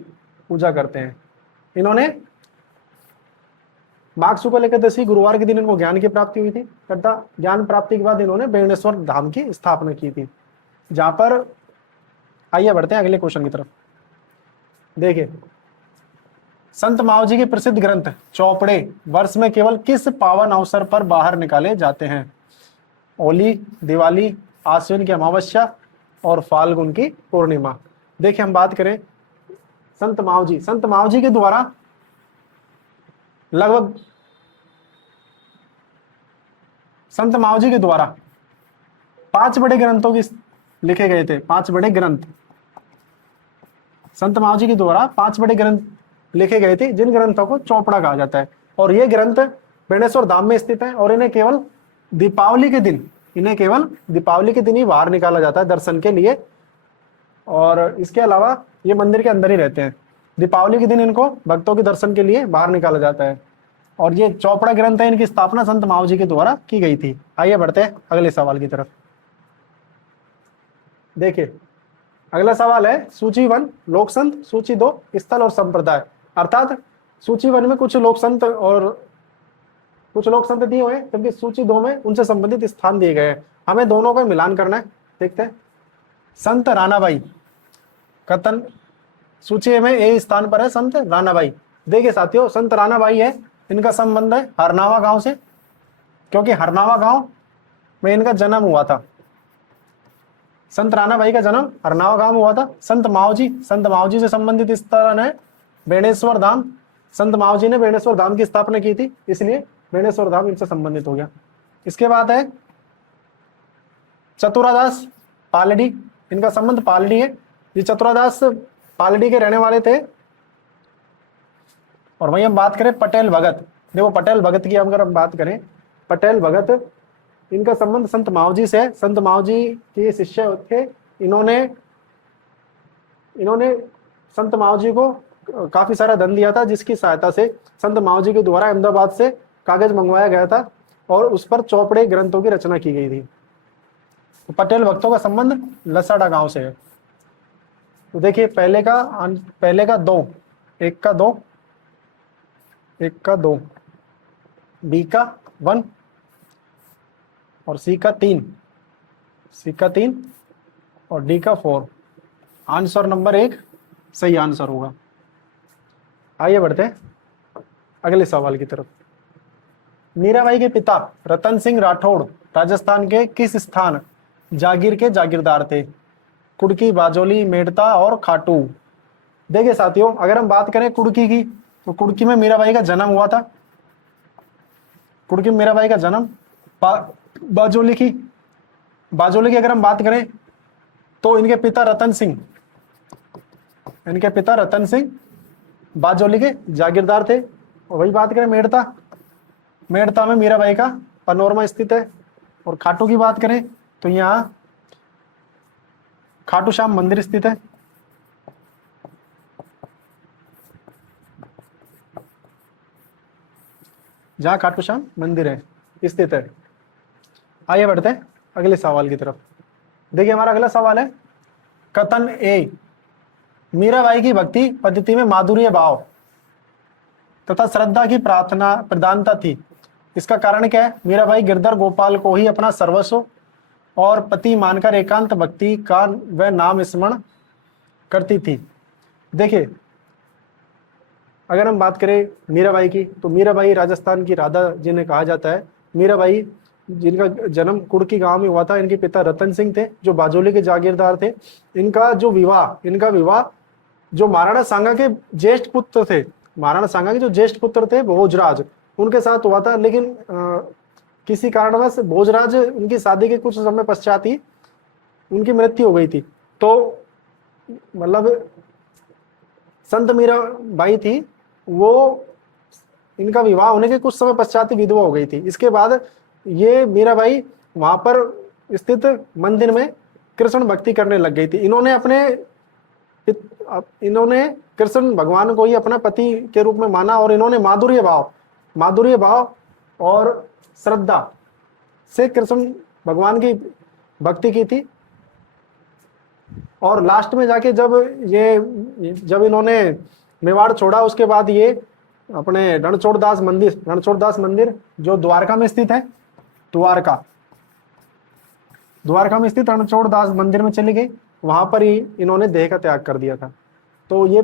पूजा करते हैं। इन्होंने माघ शुक्ल एकादशी गुरुवार के दिन इनको ज्ञान की प्राप्ति हुई थी तथा ज्ञान प्राप्ति के बाद इन्होंने बेणेश्वर धाम की स्थापना की थी, जहां पर, आइए बढ़ते हैं अगले क्वेश्चन की तरफ। देखिए, संत माओ जी के प्रसिद्ध ग्रंथ चौपड़े वर्ष में केवल किस पावन अवसर पर बाहर निकाले जाते हैं? होली, दिवाली, आश्विन की अमावस्या और फाल्गुन की पूर्णिमा। देखिए, हम बात करें संत माओ जी के द्वारा लगभग 5 बड़े ग्रंथों की लिखे गए थे। 5 बड़े ग्रंथ संत माओ जी के द्वारा 5 बड़े ग्रंथ लिखे गए थे, जिन ग्रंथों को चौपड़ा कहा जाता है। और ये ग्रंथ बेणेश्वर धाम में स्थित है और इन्हें केवल दीपावली के दिन ही बाहर निकाला जाता है दर्शन के लिए। और इसके अलावा ये मंदिर के अंदर ही रहते हैं। दीपावली के दिन इनको भक्तों के दर्शन के लिए बाहर निकाला जाता है। और ये चौपड़ा ग्रंथ है, इनकी स्थापना संत माओ जी के द्वारा की गई थी। आइए बढ़ते हैं अगले सवाल की तरफ। देखिए, अगला सवाल है, सूची 1 लोक संत, सूची 2 स्थल और संप्रदाय। अर्थात सूची 1 में कुछ लोक संत दिए हुए हैं, जबकि सूची 2 में उनसे संबंधित स्थान दिए गए हैं। हमें दोनों का मिलान करना है। देखते हैं। संत रानाबाई, कथन सूची में ए स्थान पर है संत रानाबाई। देखिए साथियों, संत रानाबाई है इनका संबंध है हरनावा गांव से, क्योंकि हरनावा गांव में इनका जन्म हुआ था। संत राणा भाई का जन्म हरनावा गांव में हुआ था। संत मावजी से संबंधित स्थान है बेणेश्वर धाम। संत मावजी ने बेणेश्वर धाम की स्थापना की थी, इसलिए बेणेश्वर धाम इनसे संबंधित हो गया। इसके बाद है चतुरादास पालड़ी, इनका संबंध पालड़ी है। ये चतुरादास पालड़ी के रहने वाले थे। और वहीं हम बात करें पटेल भगत, देखो पटेल भगत की अगर हम बात करें, पटेल भगत इनका संबंध संत मावजी से है। संत मावजी के शिष्य थे। इन्होंने संत मावजी को काफी सारा धन दिया था, जिसकी सहायता से संत मावजी के द्वारा अहमदाबाद से कागज मंगवाया गया था और उस पर चौपड़े ग्रंथों की रचना की गई थी। तो पटेल भक्तों का संबंध लसाड़ा गांव से है। तो देखिए पहले का दो, एक का दो, बी का 1 और सी का 3 और डी का 4। आंसर नंबर 1 सही आंसर होगा। आइए बढ़ते हैं अगले सवाल की तरफ। मीराबाई के पिता रतन सिंह राठौड़ राजस्थान के किस स्थान जागीर के जागीरदार थे? कुड़की, बाजोली, मेड़ता और खाटू। देखिए साथियों, अगर हम बात करें कुड़की की, तो कुड़की में मीराबाई का जन्म हुआ था। कुड़की में मीराबाई का जन्म। बाजोली की अगर हम बात करें तो इनके पिता रतन सिंह बाजोली के जागीरदार थे। और वही बात करें मेड़ता में मीराबाई का पनोरमा स्थित है। और खाटू की बात करें तो यहाँ खाटू श्याम मंदिर स्थित है। जहां खाटू श्याम मंदिर है स्थित है। आइए बढ़ते हैं अगले सवाल की तरफ। देखिए हमारा अगला सवाल है कथन ए, मीराबाई की भक्ति पद्धति में माधुर्य भाव तथा श्रद्धा की प्रधानता थी। इसका कारण क्या है? मीराबाई गिरधर गोपाल को ही अपना सर्वस्व और पति मानकर एकांत भक्ति का वह नाम स्मरण करती थी। देखिए अगर हम बात करें मीराबाई की, तो मीराबाई राजस्थान की राधा जिन्हें कहा जाता है। मीराबाई जिनका जन्म कुड़की गांव में हुआ था, इनके पिता रतन सिंह थे जो बाजोली के जागीरदार थे। इनका विवाह जो महाराणा सांगा के ज्येष्ठ पुत्र थे, महाराणा सांगा के जो ज्येष्ठ पुत्र थे भोजराज, उनके साथ हुआ था। लेकिन किसी कारणवश भोजराज उनकी शादी के कुछ समय पश्चात ही उनकी मृत्यु हो गई थी। तो मतलब संत मीराबाई थी, वो इनका विवाह होने के कुछ समय पश्चात ही विधवा हो गई थी। इसके बाद ये मीराबाई वहां पर स्थित मंदिर में कृष्ण भक्ति करने लग गई थी। इन्होंने कृष्ण भगवान को ही अपना पति के रूप में माना और इन्होंने माधुर्य भाव और श्रद्धा से कृष्ण भगवान की भक्ति की थी। और लास्ट में जाके जब इन्होंने मेवाड़ छोड़ा, उसके बाद ये अपने रणछोड़ दास मंदिर जो द्वारका में स्थित है, द्वारका में स्थित रणछोड़ दास मंदिर में चली गई। वहां पर ही इन्होंने देह का त्याग कर दिया था। तो ये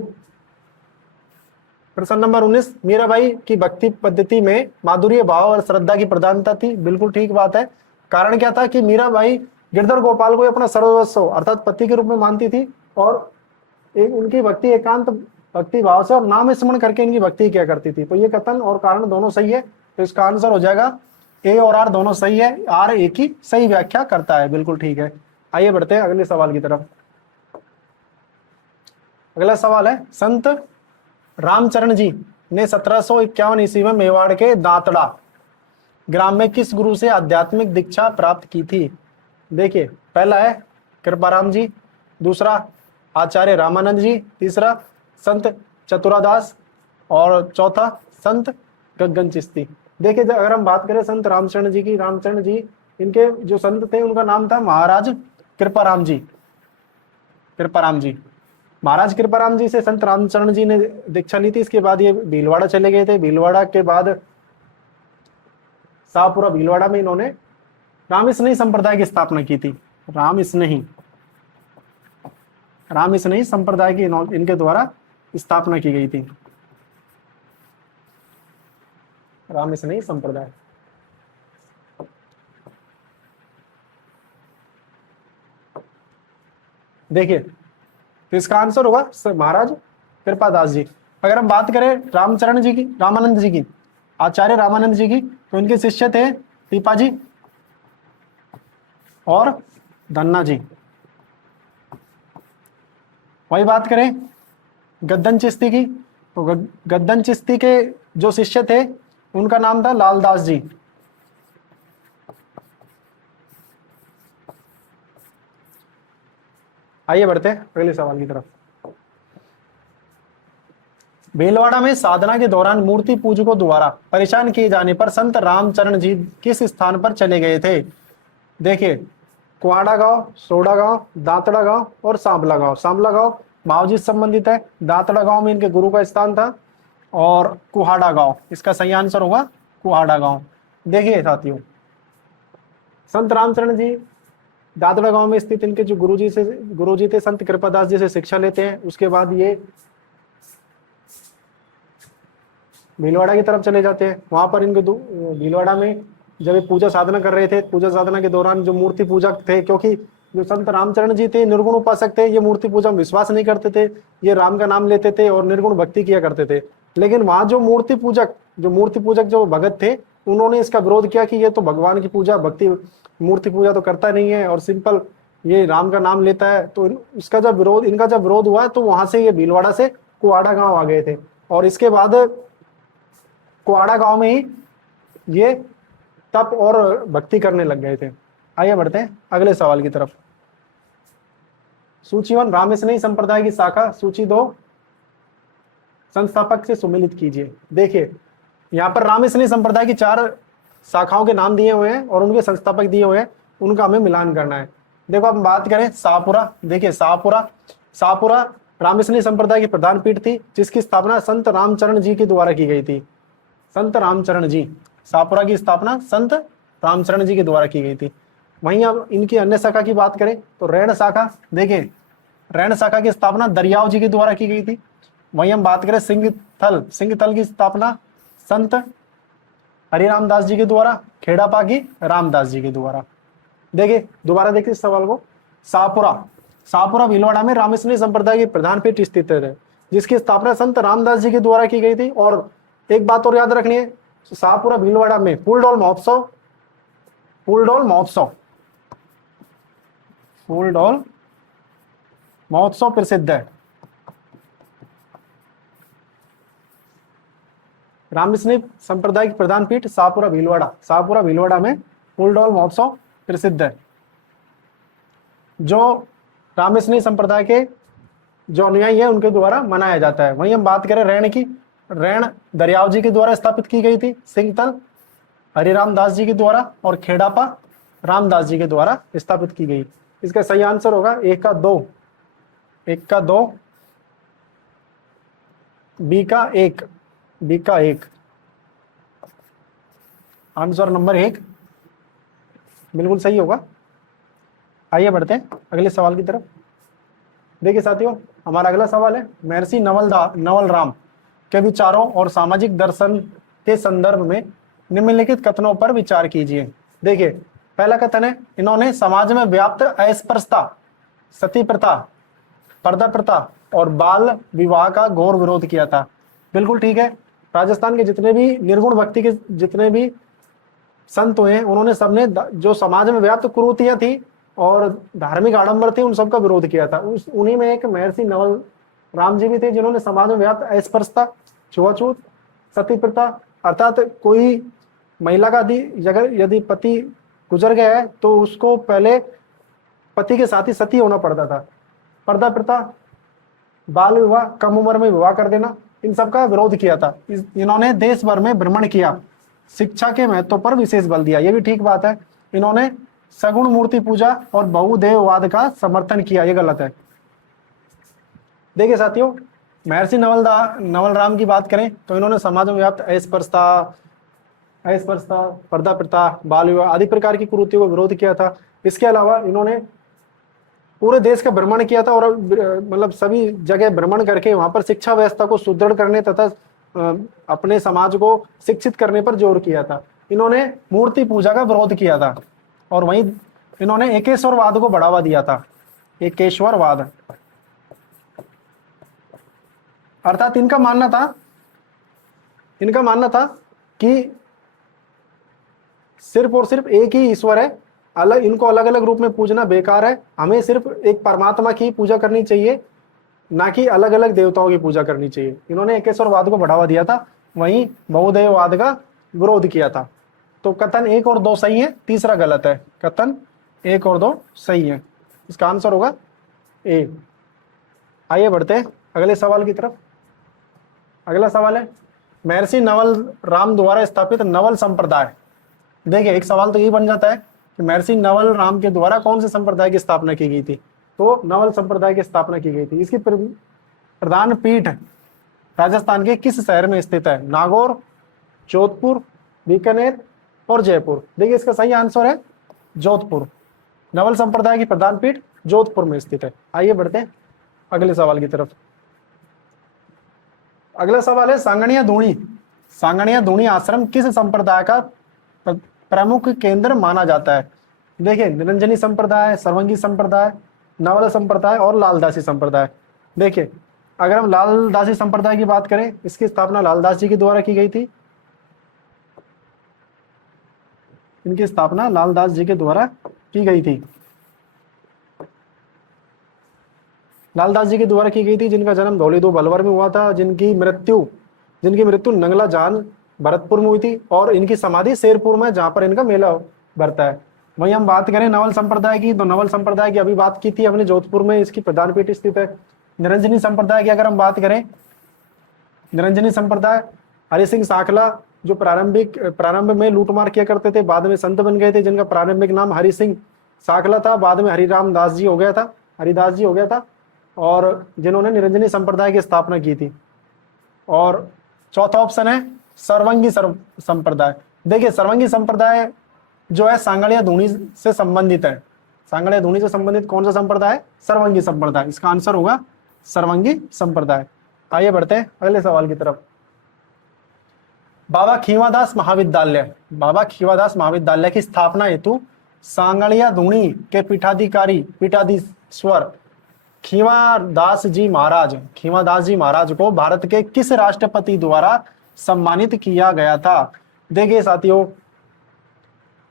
प्रश्न नंबर 19, मीराबाई की भक्ति पद्धति में माधुर्य भाव और श्रद्धा की प्रधानता थी। बिल्कुल ठीक बात है। कारण क्या था कि मीराबाई गिरधर गोपाल को अपना सर्वस्व अर्थात पति के रूप में मानती थी और उनकी भक्ति एकांत भक्ति भाव से और नाम स्मरण करके इनकी भक्ति किया करती थी। तो ये कथन और कारण दोनों सही है। तो इसका आंसर हो जाएगा ए और आर दोनों सही है। आर ए की सही व्याख्या करता है। बिल्कुल ठीक है। आइए बढ़ते हैं अगले सवाल की तरफ। अगला सवाल है संत रामचरण जी ने 1751 ईस्वी में मेवाड़ के दांतड़ा ग्राम में किस गुरु से आध्यात्मिक दीक्षा प्राप्त की थी? देखिए पहला है कृपाराम जी, दूसरा आचार्य रामानंद जी, तीसरा संत चतुरादास और चौथा संत गगन चिश्ती। देखिए अगर हम बात करें संत रामचरण जी, इनके जो संत थे उनका नाम था महाराज कृपाराम जी। महाराज कृपाराम जी से संत रामचरण जी ने दीक्षा ली थी। इसके बाद ये भीलवाड़ा चले गए थे। भीलवाड़ा के बाद शाहपुरा भीलवाड़ा में इन्होंने रामस्नेही संप्रदाय की स्थापना की थी। रामस्नेही संप्रदाय की इनके द्वारा स्थापना की गई थी। रामस्नेही संप्रदाय। देखिए तो इसका आंसर होगा महाराज कृपादास जी। अगर हम बात करें रामचरण जी की, रामानंद जी की, आचार्य रामानंद जी की, तो इनके शिष्य थे पीपा जी और धन्ना जी। वही बात करें गद्दन चिश्ती की, तो गद्दन चिश्ती के जो शिष्य थे उनका नाम था लालदास जी। आइए बढ़ते हैं अगले सवाल की तरफ। भीलवाड़ा में साधना के दौरान मूर्ति पूजकों द्वारा परेशान किए जाने पर संत रामचरण जी किस स्थान पर चले गए थे? देखिए कुआड़ा गांव, सोडा गांव, दांतड़ा गांव और सांबला गांव। सांबला गांव मावजी से संबंधित है, दांतड़ा गांव में इनके गुरु का स्थान था, और कुहाड़ा गांव इसका सही आंसर होगा कुहाड़ा गांव। देखिए साथियों, संत रामचरण जी दादड़ा गांव में स्थित इनके जो गुरुजी थे संत कृपादास जी से शिक्षा लेते हैं। उसके बाद ये भीलवाड़ा की तरफ चले जाते हैं। वहां पर इनके भीलवाड़ा में जब ये पूजा साधना कर रहे थे, पूजा साधना के दौरान जो मूर्ति पूजक थे, क्योंकि जो संत रामचरण जी थे निर्गुण उपासक थे, ये मूर्ति पूजा में विश्वास नहीं करते थे, ये राम का नाम लेते थे और निर्गुण भक्ति किया करते थे। लेकिन वहां जो मूर्ति पूजक जो भगत थे, उन्होंने इसका विरोध किया कि ये तो भगवान की पूजा, भक्ति, मूर्ति पूजा तो करता नहीं है और सिंपल ये राम का नाम लेता है। तो इनका जब विरोध हुआ तो वहां से ये भीलवाड़ा से कुआड़ा गांव आ गए थे, और इसके बाद कुआड़ा गांव में ही ये तप और भक्ति करने लग गए थे। आइए बढ़ते हैं अगले सवाल की तरफ। सूची 1 रामस्नेही संप्रदाय की शाखा, सूची 2 संस्थापक से सुमेलित कीजिए। देखिए यहाँ पर रामस्नेही संप्रदाय की 4 शाखाओं के नाम दिए हुए हैं और उनके संस्थापक दिए हुए हैं, उनका हमें मिलान करना है। देखो अब बात करें शाहपुरा। देखिए शाहपुरा रामस्नेही संप्रदाय की प्रधान पीठ थी, जिसकी स्थापना संत रामचरण जी के द्वारा की गई थी। संत रामचरण जी, शाहपुरा की स्थापना संत रामचरण जी के द्वारा की गई थी। वहीं अब इनकी अन्य शाखा की बात करें तो रैण शाखा। देखिए रैण शाखा की स्थापना दरियाव जी के द्वारा की गई थी। वहीं हम बात करें सिंहथल की स्थापना संत हरिरामदास जी के द्वारा, खेड़ापा की रामदास जी के द्वारा। देखिए दोबारा देखिए इस सवाल को। शाहपुरा भीलवाड़ा में रामस्नेही संप्रदाय की प्रधान पीठ स्थित है, जिसकी स्थापना संत रामदास जी के द्वारा की गई थी। और एक बात और याद रखनी है, शाहपुरा भीलवाड़ा में फूलडोल महोत्सव प्रसिद्ध है। रामस्नेही संप्रदाय की प्रधान पीठ शाहपुरा भीलवाड़ा में फूलडोल महोत्सव प्रसिद्ध है, जो रामस्नेही संप्रदाय के जो अनुयायी है उनके द्वारा मनाया जाता है। वहीं हम बात करें रैण की, रैण दरियाव जी के द्वारा स्थापित की गई थी, सिंहथल हरिरामदास जी के द्वारा और खेड़ापा रामदास जी के द्वारा स्थापित की गई। इसका सही आंसर होगा 1 का 2, बी का 1। आंसर नंबर 1 बिल्कुल सही होगा। आइए बढ़ते हैं अगले सवाल की तरफ। देखिए साथियों, हमारा अगला सवाल है महर्षि नवल राम के विचारों और सामाजिक दर्शन के संदर्भ में निम्नलिखित कथनों पर विचार कीजिए। देखिए पहला कथन है, इन्होंने समाज में व्याप्त अस्पृश्यता, सती प्रथा, पर्दा प्रथा और बाल विवाह का घोर विरोध किया था। बिल्कुल ठीक है। राजस्थान के जितने भी निर्गुण भक्ति के जितने भी संत हुए हैं, उन्होंने सबने जो समाज में व्याप्त कुरीतियां थी और धार्मिक आडंबर थे, उन सबका विरोध किया था। उन्हीं में एक महर्षि नवल राम जी भी थे, जिन्होंने समाज में व्याप्त अस्पृश्यता, छुआछूत, सती प्रथा, अर्थात कोई महिला का यदि पति गुजर गया है तो उसको पहले पति के साथ ही सती होना पड़ता था, पर्दा प्रथा, बाल विवाह, कम उम्र में विवाह कर देना, इन सब का विरोध किया था। इन्होंने देश भर में भ्रमण किया, शिक्षा के महत्व पर विशेष बल दिया, ये भी ठीक बात है। इन्होंने सगुण मूर्ति पूजा और बहुदेववाद का समर्थन किया, ये गलत है। देखिए साथियों, महर्षि नवल राम की बात करें तो इन्होंने समाज में व्याप्त अस्पृश्यता, पर्दा प्रथा, बाल विवाह आदि प्रकार की कुरीतियों का विरोध किया था। इसके अलावा इन्होंने पूरे देश का भ्रमण किया था और मतलब सभी जगह भ्रमण करके वहां पर शिक्षा व्यवस्था को सुदृढ़ करने तथा अपने समाज को शिक्षित करने पर जोर किया था। इन्होंने मूर्ति पूजा का विरोध किया था और वहीं इन्होंने एकेश्वरवाद को बढ़ावा दिया था। एकेश्वरवाद अर्थात इनका मानना था कि सिर्फ और सिर्फ एक ही ईश्वर है, इनको अलग अलग रूप में पूजना बेकार है, हमें सिर्फ एक परमात्मा की पूजा करनी चाहिए, ना कि अलग अलग देवताओं की पूजा करनी चाहिए। इन्होंने एकेश्वरवाद को बढ़ावा दिया था, वहीं बहुदेववाद का विरोध किया था। तो कथन 1 और 2 सही है, तीसरा गलत है। कथन 1 और 2 सही है, इसका आंसर होगा ए। आइए बढ़ते हैं अगले सवाल की तरफ। अगला सवाल है महर्षि नवल राम द्वारा स्थापित नवल संप्रदाय। देखिए एक सवाल तो ये बन जाता है कि महर्षि नवल राम के द्वारा कौन से संप्रदाय की स्थापना की गई थी। तो नवल संप्रदाय की स्थापना की गई थी। इसकी प्रधान पीठ राजस्थान के किस शहर में स्थित है। नागौर, जोधपुर, बीकानेर और जयपुर। देखिए इसका सही आंसर है जोधपुर। नवल संप्रदाय की प्रधान पीठ जोधपुर में स्थित है। आइए बढ़ते हैं अगले सवाल की तरफ। अगला सवाल है सांगणिया धूणी। सांगणिया धूणी आश्रम किस संप्रदाय का प्रमुख केंद्र माना जाता है। देखिए निरंजनी संप्रदाय, सर्वंगी संप्रदाय, नवल संप्रदाय और लालदासी संप्रदाय। देखिए अगर हम लालदासी संप्रदाय की बात करें, इसकी स्थापना लालदास जी के द्वारा की गई थी। इनकी स्थापना लालदास जी के द्वारा की गई थी। लालदास जी के द्वारा की गई थी, जिनका जन्म धौली 2 बलवर में हुआ था, जिनकी मृत्यु नंगला जान भरतपुर में हुई थी और इनकी समाधि शेरपुर में, जहां पर इनका मेला भरता है। वहीं हम बात करें नवल संप्रदाय की, तो नवल संप्रदाय की अभी बात की थी हमने, जोधपुर में इसकी प्रधान पीठ स्थित है। निरंजनी संप्रदाय की अगर हम बात करें, निरंजनी संप्रदाय हरि सिंह साखला जो प्रारंभ में लूटमार किया करते थे, बाद में संत बन गए थे, जिनका प्रारंभिक नाम हरि सिंह साखला था, बाद में हरिदास जी हो गया था, और जिन्होंने निरंजनी संप्रदाय की स्थापना की थी। और चौथा ऑप्शन है सर्वंगी संप्रदाय। देखिए सर्वंगी संप्रदाय जो है सांगणिया धूणी से संबंधित है। सांगणिया धूणी से संबंधित कौन सा संप्रदाय? सर्वंगी संप्रदाय। इसका आंसर होगा सर्वंगी संप्रदाय। आइए बढ़ते हैं अगले सवाल की तरफ। बाबा खीवादास महाविद्यालय की स्थापना हेतु सांगणिया धूणी के पीठाधीश्वर खीवादास जी महाराज को भारत के किस राष्ट्रपति द्वारा सम्मानित किया गया था। देखिए साथियों,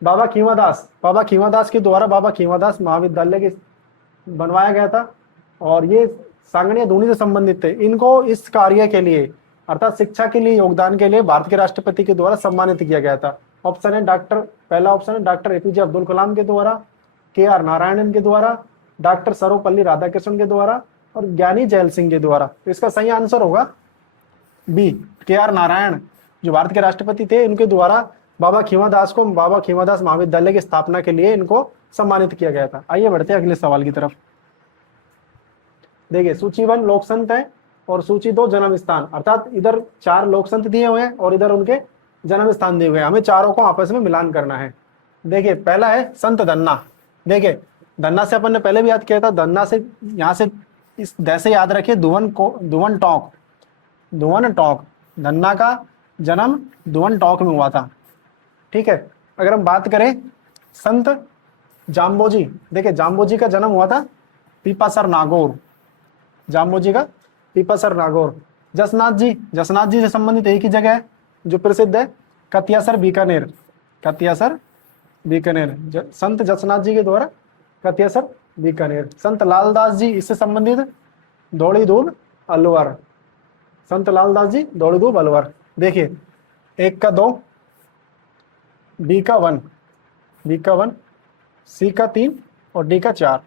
बाबा खीवादास के द्वारा बाबा खीवादास महाविद्यालय के बनवाया गया था और ये सांगणिया धूणी से संबंधित थे। इनको इस कार्य के लिए अर्थात शिक्षा के लिए योगदान के लिए भारत के राष्ट्रपति के द्वारा सम्मानित किया गया था। पहला ऑप्शन है डॉक्टर एपीजे अब्दुल कलाम के द्वारा, KR नारायणन के द्वारा, डॉक्टर सर्वपल्ली राधाकृष्णन के द्वारा और ज्ञानी जैल सिंह के द्वारा। तो इसका सही आंसर होगा बी, KR नारायण जो भारत के राष्ट्रपति थे, इनके द्वारा बाबा खीवादास महाविद्यालय की स्थापना के लिए इनको सम्मानित किया गया था। आइए बढ़ते हैं अगले सवाल की तरफ। देखिए सूची 1 लोक संत है और सूची 2 जन्म स्थान, अर्थात इधर 4 लोक संत दिए हुए हैं और इधर उनके जन्म स्थान दिए हुए हैं। हमें चारों को आपस में मिलान करना है। देखिए पहला है संत धन्ना। देखिए धन्ना से अपन ने पहले भी याद किया था। धन्ना से यहाँ से इस दैसे याद रखिए धुवन टोंक। धन्ना का जन्म धुवन टोंक में हुआ था। ठीक है। अगर हम बात करें संत जाम्बोजी, देखिए जाम्बोजी का जन्म हुआ था पीपासर नागौर। जसनाथ जी से संबंधित एक ही जगह है जो प्रसिद्ध है, कतियासर बीकानेर। संत जसनाथ जी के द्वारा कतियासर बीकानेर। संत लालदास जी इससे संबंधित धौली दूब अलवर। देखिए 1 का 2, बी का 1, सी का 3 और डी का 4।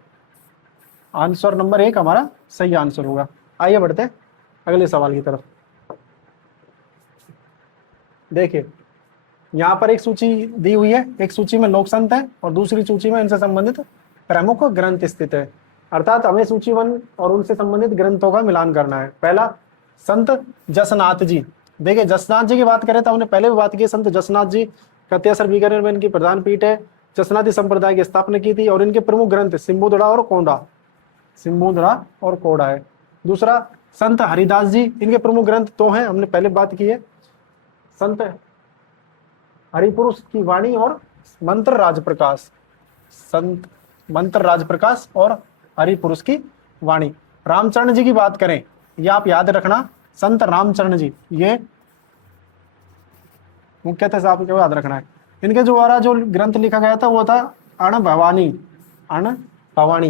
आंसर नंबर 1 हमारा सही आंसर होगा। आइए बढ़ते हैं अगले सवाल की तरफ। देखिए यहाँ पर एक सूची दी हुई है, एक सूची में लोक संत है और दूसरी सूची में इनसे संबंधित प्रमुख ग्रंथ स्थित है। अर्थात हमें सूची 1 और उनसे संबंधित ग्रंथों का मिलान करना है। पहला संत जसनाथ जी। देखिए जसनाथ जी की बात करें तो हमने पहले भी बात की, संत जसनाथ जी कतियासर बीकानेर में इनकी प्रधान पीठ है। जसनाथी संप्रदाय की स्थापना की थी और इनके प्रमुख ग्रंथ सिंबुधड़ा और कोड़ा है। दूसरा संत हरिदास जी, इनके प्रमुख ग्रंथ तो हैं, हमने पहले बात की है, संत हरिपुरुष की वाणी और मंत्र राज प्रकाश, संत मंत्र राज प्रकाश और हरिपुरुष की वाणी। रामचरण जी की बात करें, ये आप याद रखना, संत रामचरण जी, ये मुख्यतः से आपको याद रखना है। इनके द्वारा जो ग्रंथ लिखा गया था वो था अण भवानी, अण भवानी,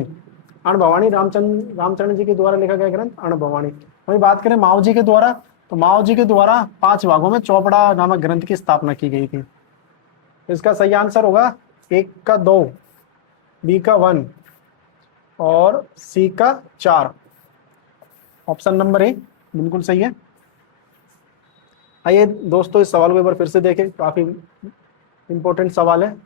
अण भवानी, रामचरण जी के द्वारा लिखा गया ग्रंथ अण भवानी। वही बात करें माओ जी के द्वारा, तो माओ जी के द्वारा 5 भागों में चौपड़ा नामक ग्रंथ की स्थापना की गई थी। इसका सही आंसर होगा 1 का 2, बी का 1 और सी का 4। ऑप्शन नंबर ए बिल्कुल सही है। आइए दोस्तों इस सवाल को एक बार फिर से देखें, काफी इंपॉर्टेंट सवाल है।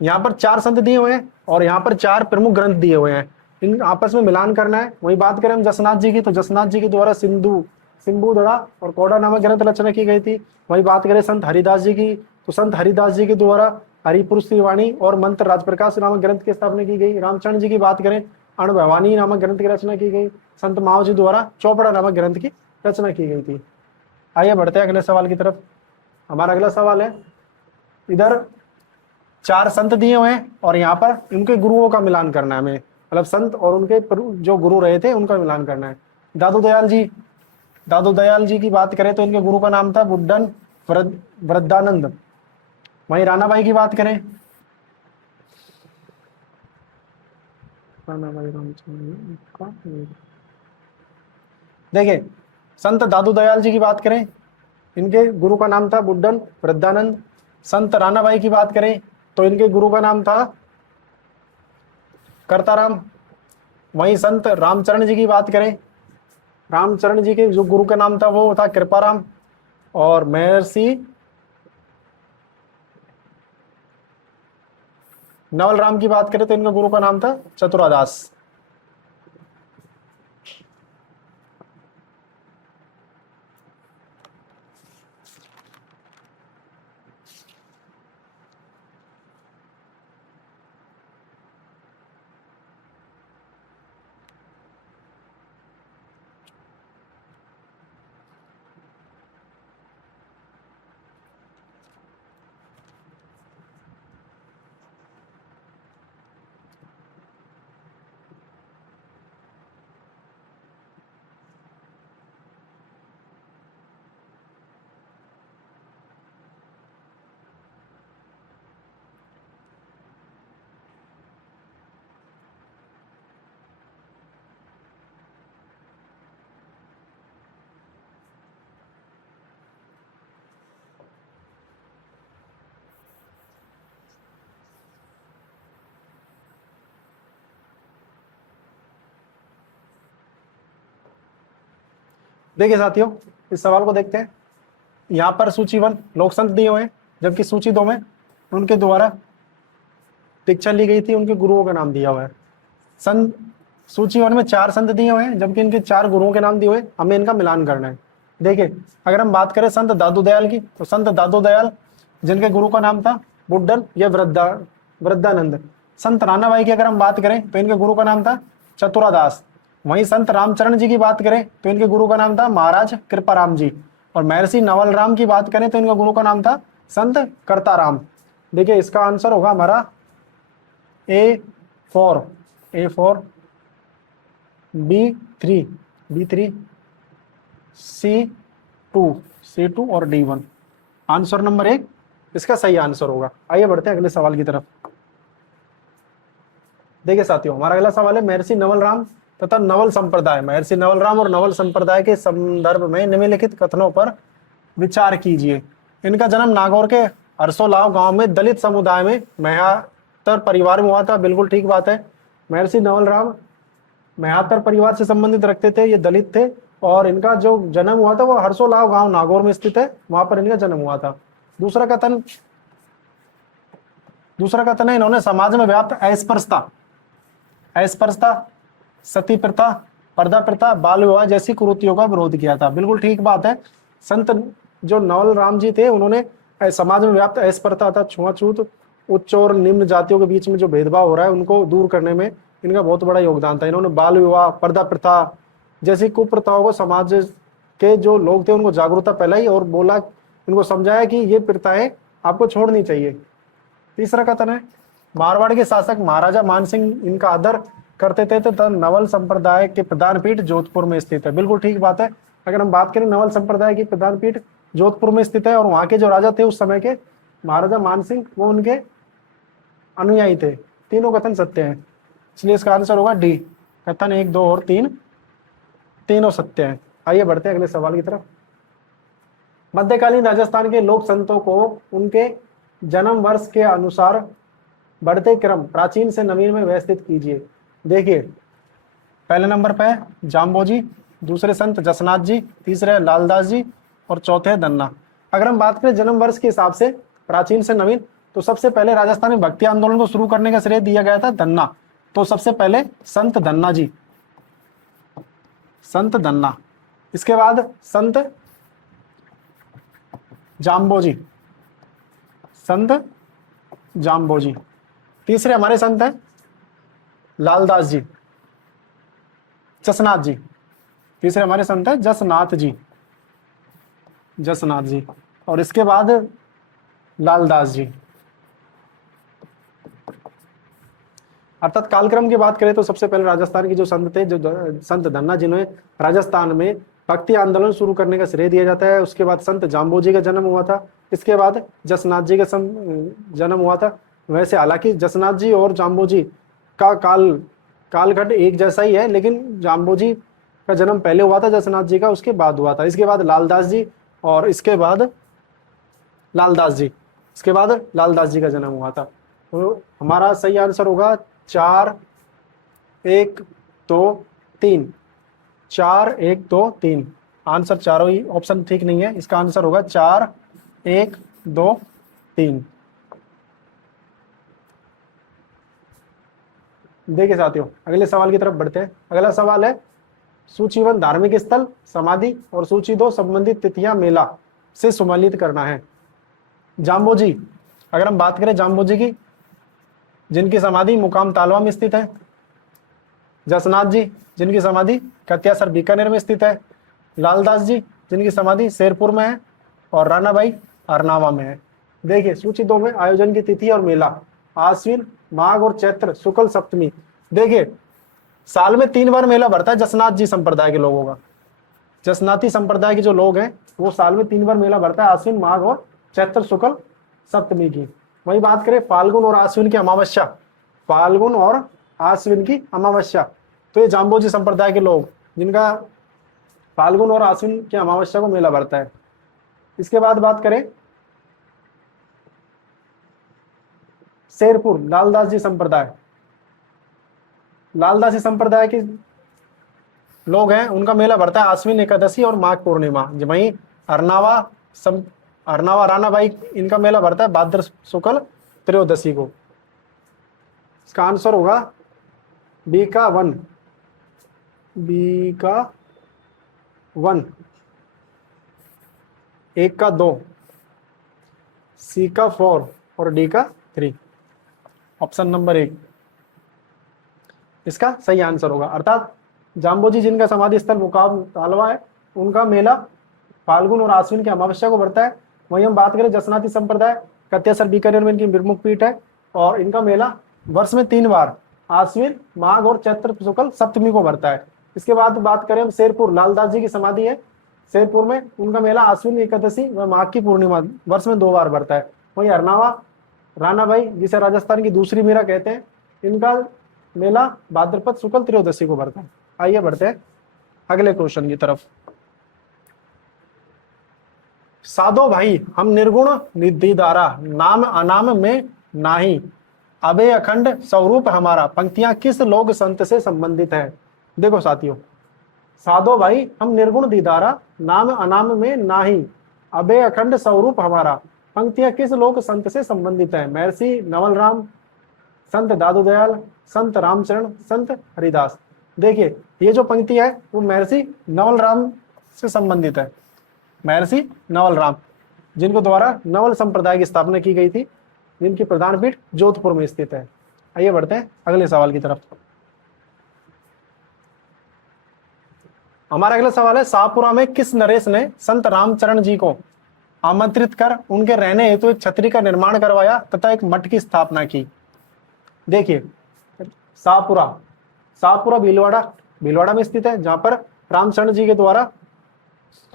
यहाँ पर 4 संत दिए हुए हैं और यहाँ पर 4 प्रमुख ग्रंथ दिए हुए हैं, इन आपस में मिलान करना है। वही बात करें हम जसनाथ जी की, तो जसनाथ जी के द्वारा सिंबुधड़ा और कोड़ा नामक ग्रंथ रचना की गई थी। वही बात करें संत हरिदास जी की, तो संत हरिदास जी के द्वारा हरिपुरुष की वाणी और मंत्र राजप्रकाश नामक ग्रंथ की स्थापना की गई। रामचरण जी की बात करें, अण भवानी नामक ग्रंथ की रचना की गई। संत माओ जी द्वारा चौपड़ा नामक ग्रंथ की रचना की गई थी। आइए बढ़ते हैं अगले सवाल की तरफ। हमारा अगला सवाल है, इधर 4 संत दिए हुए हैं और यहाँ पर उनके गुरुओं का मिलान करना है हमें, मतलब संत और उनके जो गुरु रहे थे उनका मिलान करना है। दादू दयाल जी की बात करें तो इनके गुरु का नाम था बुड्ढन वृद्धानंद। वहीं रानाबाई की बात करें, देखिए संत दादू दयाल जी की बात करें, इनके गुरु का नाम था बुड्ढन वृद्धानंद। संत रानाबाई की बात करें तो इनके गुरु का नाम था करताराम। वहीं संत रामचरण जी की बात करें, रामचरण जी के जो गुरु का नाम था वो था कृपाराम। और महर्षि नवल राम की बात करें तो इनका गुरु का नाम था चतुरादास। देखिए साथियों इस सवाल को देखते हैं। यहाँ पर सूची 1 लोक संत दिए हुए हैं, जबकि सूची 2 में उनके द्वारा दीक्षा ली गई थी, उनके गुरुओं का नाम दिया हुआ है। सूची 1 में 4 संत दिए हुए हैं, जबकि इनके 4 गुरुओं के नाम दिए हुए, हमें इनका मिलान करना है। देखिए अगर हम बात करें संत दादू दयाल की, तो संत दादू दयाल जिनके गुरु का नाम था बुड्ढन या वृद्धानंद। संत रानाबाई की अगर हम बात करें तो इनके गुरु का नाम था चतुरादास। वहीं संत रामचरण जी की बात करें तो इनके गुरु का नाम था महाराज कृपाराम जी। और महर्षि नवल राम की बात करें तो इनका गुरु का नाम था संत करताराम। देखिए इसका आंसर होगा हमारा A4, B3, C2 और D1। आंसर नंबर 1 इसका सही आंसर होगा। आइए बढ़ते हैं अगले सवाल की तरफ। देखिए साथियों हमारा अगला सवाल है, महर्षि नवल राम तथा नवल संप्रदाय, महर्षि नवल राम और नवल संप्रदाय के संदर्भ में निम्नलिखित कथनों पर विचार कीजिए। इनका जन्म नागौर के हरसोलाव गांव में दलित समुदाय में मेहतर परिवार में हुआ था। बिल्कुल ठीक बात है, महर्षि नवल राम मेहतर परिवार से संबंधित रखते थे, ये दलित थे और इनका जो जन्म हुआ था वो हरसोलाव गांव नागौर में स्थित है, वहां पर इनका जन्म हुआ था। दूसरा कथन है, इन्होंने समाज में व्याप्त अस्पृश्यता, सती प्रथा, पर्दा प्रथा, बाल विवाह जैसी कुरीतियों का विरोध किया था। बिल्कुल ठीक बात है, संत जो नवल राम जी थे उन्होंने समाज में व्याप्त अस्पृश्यता, छुआछूत उच्च और निम्न जातियों के बीच में जो भेदभाव हो रहा है उनको दूर करने में इनका बहुत बड़ा योगदान था। इन्होंने बाल विवाह, पर्दा प्रथा जैसी कुप्रथाओं को समाज के जो लोग थे उनको जागरूकता फैलाई और बोला, इनको समझाया कि ये प्रथाएं आपको छोड़नी चाहिए। तीसरा कथन है, मारवाड़ के शासक महाराजा मानसिंह इनका आदर करते थे तथा नवल संप्रदाय के प्रधान पीठ जोधपुर में स्थित है। बिल्कुल ठीक बात है। अगर हम बात करें नवल संप्रदाय की प्रधान पीठ जोधपुर में स्थित है और वहां के जो राजा थे उस समय के महाराजा मानसिंह वो उनके अनुयायी थे। तीनों कथन सत्य हैं, इसलिए इसका आंसर होगा डी। कथन 1, 2 और 3 तीनों सत्य हैं। आइए बढ़ते हैं अगले सवाल की तरफ। मध्यकालीन राजस्थान के लोक संतों को उनके जन्म वर्ष के अनुसार बढ़ते क्रम प्राचीन से नवीन में व्यवस्थित कीजिए। देखिए, पहले नंबर पे जाम्बोजी, दूसरे संत जसनाथ जी, तीसरे लालदास जी और चौथे धन्ना। अगर हम बात करें जन्म वर्ष के हिसाब से प्राचीन से नवीन, तो सबसे पहले राजस्थान में भक्ति आंदोलन को शुरू करने का श्रेय दिया गया था धन्ना। तो सबसे पहले संत धन्ना जी, संत धन्ना। इसके बाद संत जाम्बोजी, संत जाम्बोजी। तीसरे हमारे संत हैं लालदास जी, जसनाथ जी। तीसरे हमारे संत हैं जसनाथ जी, जसनाथ जी। और इसके बाद लालदास जी। अर्थात कालक्रम की बात करें तो सबसे पहले राजस्थान के जो संत थे, जो संत धन्ना, जिन्होंने राजस्थान में भक्ति आंदोलन शुरू करने का श्रेय दिया जाता है। उसके बाद संत जाम्बोजी का जन्म हुआ था। इसके बाद जसनाथ जी का जन्म हुआ था। वैसे हालांकि जसनाथ जी और जाम्बोजी का कालखंड एक जैसा ही है, लेकिन जाम्बोजी का जन्म पहले हुआ था, जसनाथ जी का उसके बाद हुआ था। इसके बाद लालदास जी और इसके बाद लालदास जी, इसके बाद लालदास जी का जन्म हुआ था। तो हमारा सही आंसर होगा 4, 1, 2, 3। 4, 1, 2, 3। आंसर चारों ही ऑप्शन ठीक नहीं है। इसका आंसर होगा 4, 1, 2, 3। देखिए साथियों, अगले सवाल की तरफ बढ़ते हैं। अगला सवाल है, सूची 1 धार्मिक स्थल, समाधि और सूची 2 संबंधित तिथियां मेला से सम्मिलित करना है। जाम्बोजी, अगर हम बात करें जाम्बोजी की, जिनकी समाधि मुकाम तालवा में स्थित है। जसनाथ जी, जिनकी समाधि कत्यासर बीकानेर में स्थित है। लालदास जी, जिनकी समाधि शेरपुर में है। और रानाबाई अरनावा में है। देखिए, सूची 2 में आयोजन की तिथि और मेला, आश्विन, माघ और चैत्र शुक्ल सप्तमी। देखिए, साल में 3 बार मेला भरता है जसनाथ जी संप्रदाय के लोगों का। जसनाथी संप्रदाय के जो लोग हैं वो साल में 3 बार मेला भरता है, आश्विन, माघ और चैत्र शुक्ल सप्तमी की। वही बात करें फाल्गुन और आश्विन की अमावस्या, फाल्गुन और आश्विन की अमावस्या, तो ये जाम्बोजी संप्रदाय के लोग जिनका फाल्गुन और आश्विन की अमावस्या को मेला भरता है। इसके बाद बात करें शेरपुर लालदास जी संप्रदाय, लालदासी संप्रदाय के लोग हैं, उनका मेला भरता है आश्विन एकादशी और माघ पूर्णिमा। वहीं अरनावा रानाबाई, इनका मेला भरता है भाद्र शुक्ल त्रयोदशी को। इसका आंसर होगा बी का 1, बी का 1, 1 का 2, सी का 4 और डी का 3। ऑप्शन नंबर 1 इसका सही आंसर होगा। अर्थात जाम्बोजी, जिनका समाधि स्थल मुकाम तालवा है, उनका मेला फाल्गुन और आश्विन की अमावस्या को भरता है। वहीं हम बात करें जसनाती संप्रदाय, कत्यासर बीकानेर में इनकी प्रमुख पीठ है और इनका मेला वर्ष में 3 बार आश्विन, माघ और चैत्र शुक्ल सप्तमी को भरता है। इसके बाद बात करें हम शेरपुर, लालदास जी की समाधि है शेरपुर में, उनका मेला आश्विन एकादशी व माघ की पूर्णिमा वर्ष में 2 बार भरता है। वहीं अरनावा रानाबाई, जिसे राजस्थान की दूसरी मीरा कहते हैं, इनका मेला भाद्रपद शुक्ल त्रयोदशी को भरता है। आइए बढ़ते हैं अगले क्वेश्चन की तरफ। साधो भाई हम निर्गुण निधिदारा, नाम अनाम में नाही, अबे अखंड स्वरूप हमारा, पंक्तियां किस लोक संत से संबंधित है। देखो साथियों, साधो भाई हम निर्गुण दीदारा, नाम अनाम में नाही, अबे अखंड स्वरूप हमारा, पंक्तियां किस लोक संत से संबंधित है। महर्षि नवल राम, संत दादू दयाल, संत रामचरण, संत हरिदास। देखिए, ये जो पंक्ति है वो महर्षि नवल राम से संबंधित है। महर्षि नवल राम, जिनको द्वारा नवल संप्रदाय की स्थापना की गई थी, जिनकी प्रधान पीठ जोधपुर में स्थित है। आइए बढ़ते हैं अगले सवाल की तरफ। हमारा अगला सवाल है, शाहपुरा में किस नरेश ने संत रामचरण जी को आमंत्रित कर उनके रहने हेतु एक छतरी का निर्माण करवाया तथा एक मठ की स्थापना की? देखिए, शाहपुरा शाहपुरा भीलवाड़ा में स्थित है, जहां पर रामचरण जी के द्वारा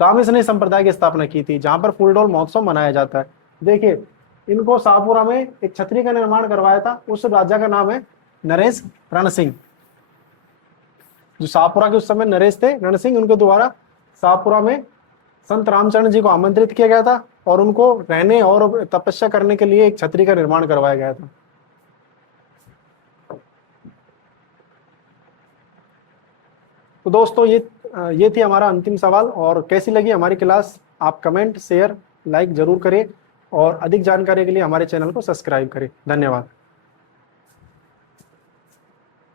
रामेशनी संप्रदाय की स्थापना की थी, जहां पर फूलडोल महोत्सव मनाया जाता है। देखिए, इनको शाहपुरा में एक छतरी का निर्माण करवाया था, उस राजा का नाम है नरेश रण सिंह। जो शाहपुरा के उस समय नरेश थे, रण सिंह, उनके द्वारा शाहपुरा में संत रामचरण जी को आमंत्रित किया गया था और उनको रहने और तपस्या करने के लिए एक छतरी का निर्माण करवाया गया था। तो दोस्तों, ये थी हमारा अंतिम सवाल। और कैसी लगी हमारी क्लास, आप कमेंट, शेयर, लाइक जरूर करें और अधिक जानकारी के लिए हमारे चैनल को सब्सक्राइब करें। धन्यवाद।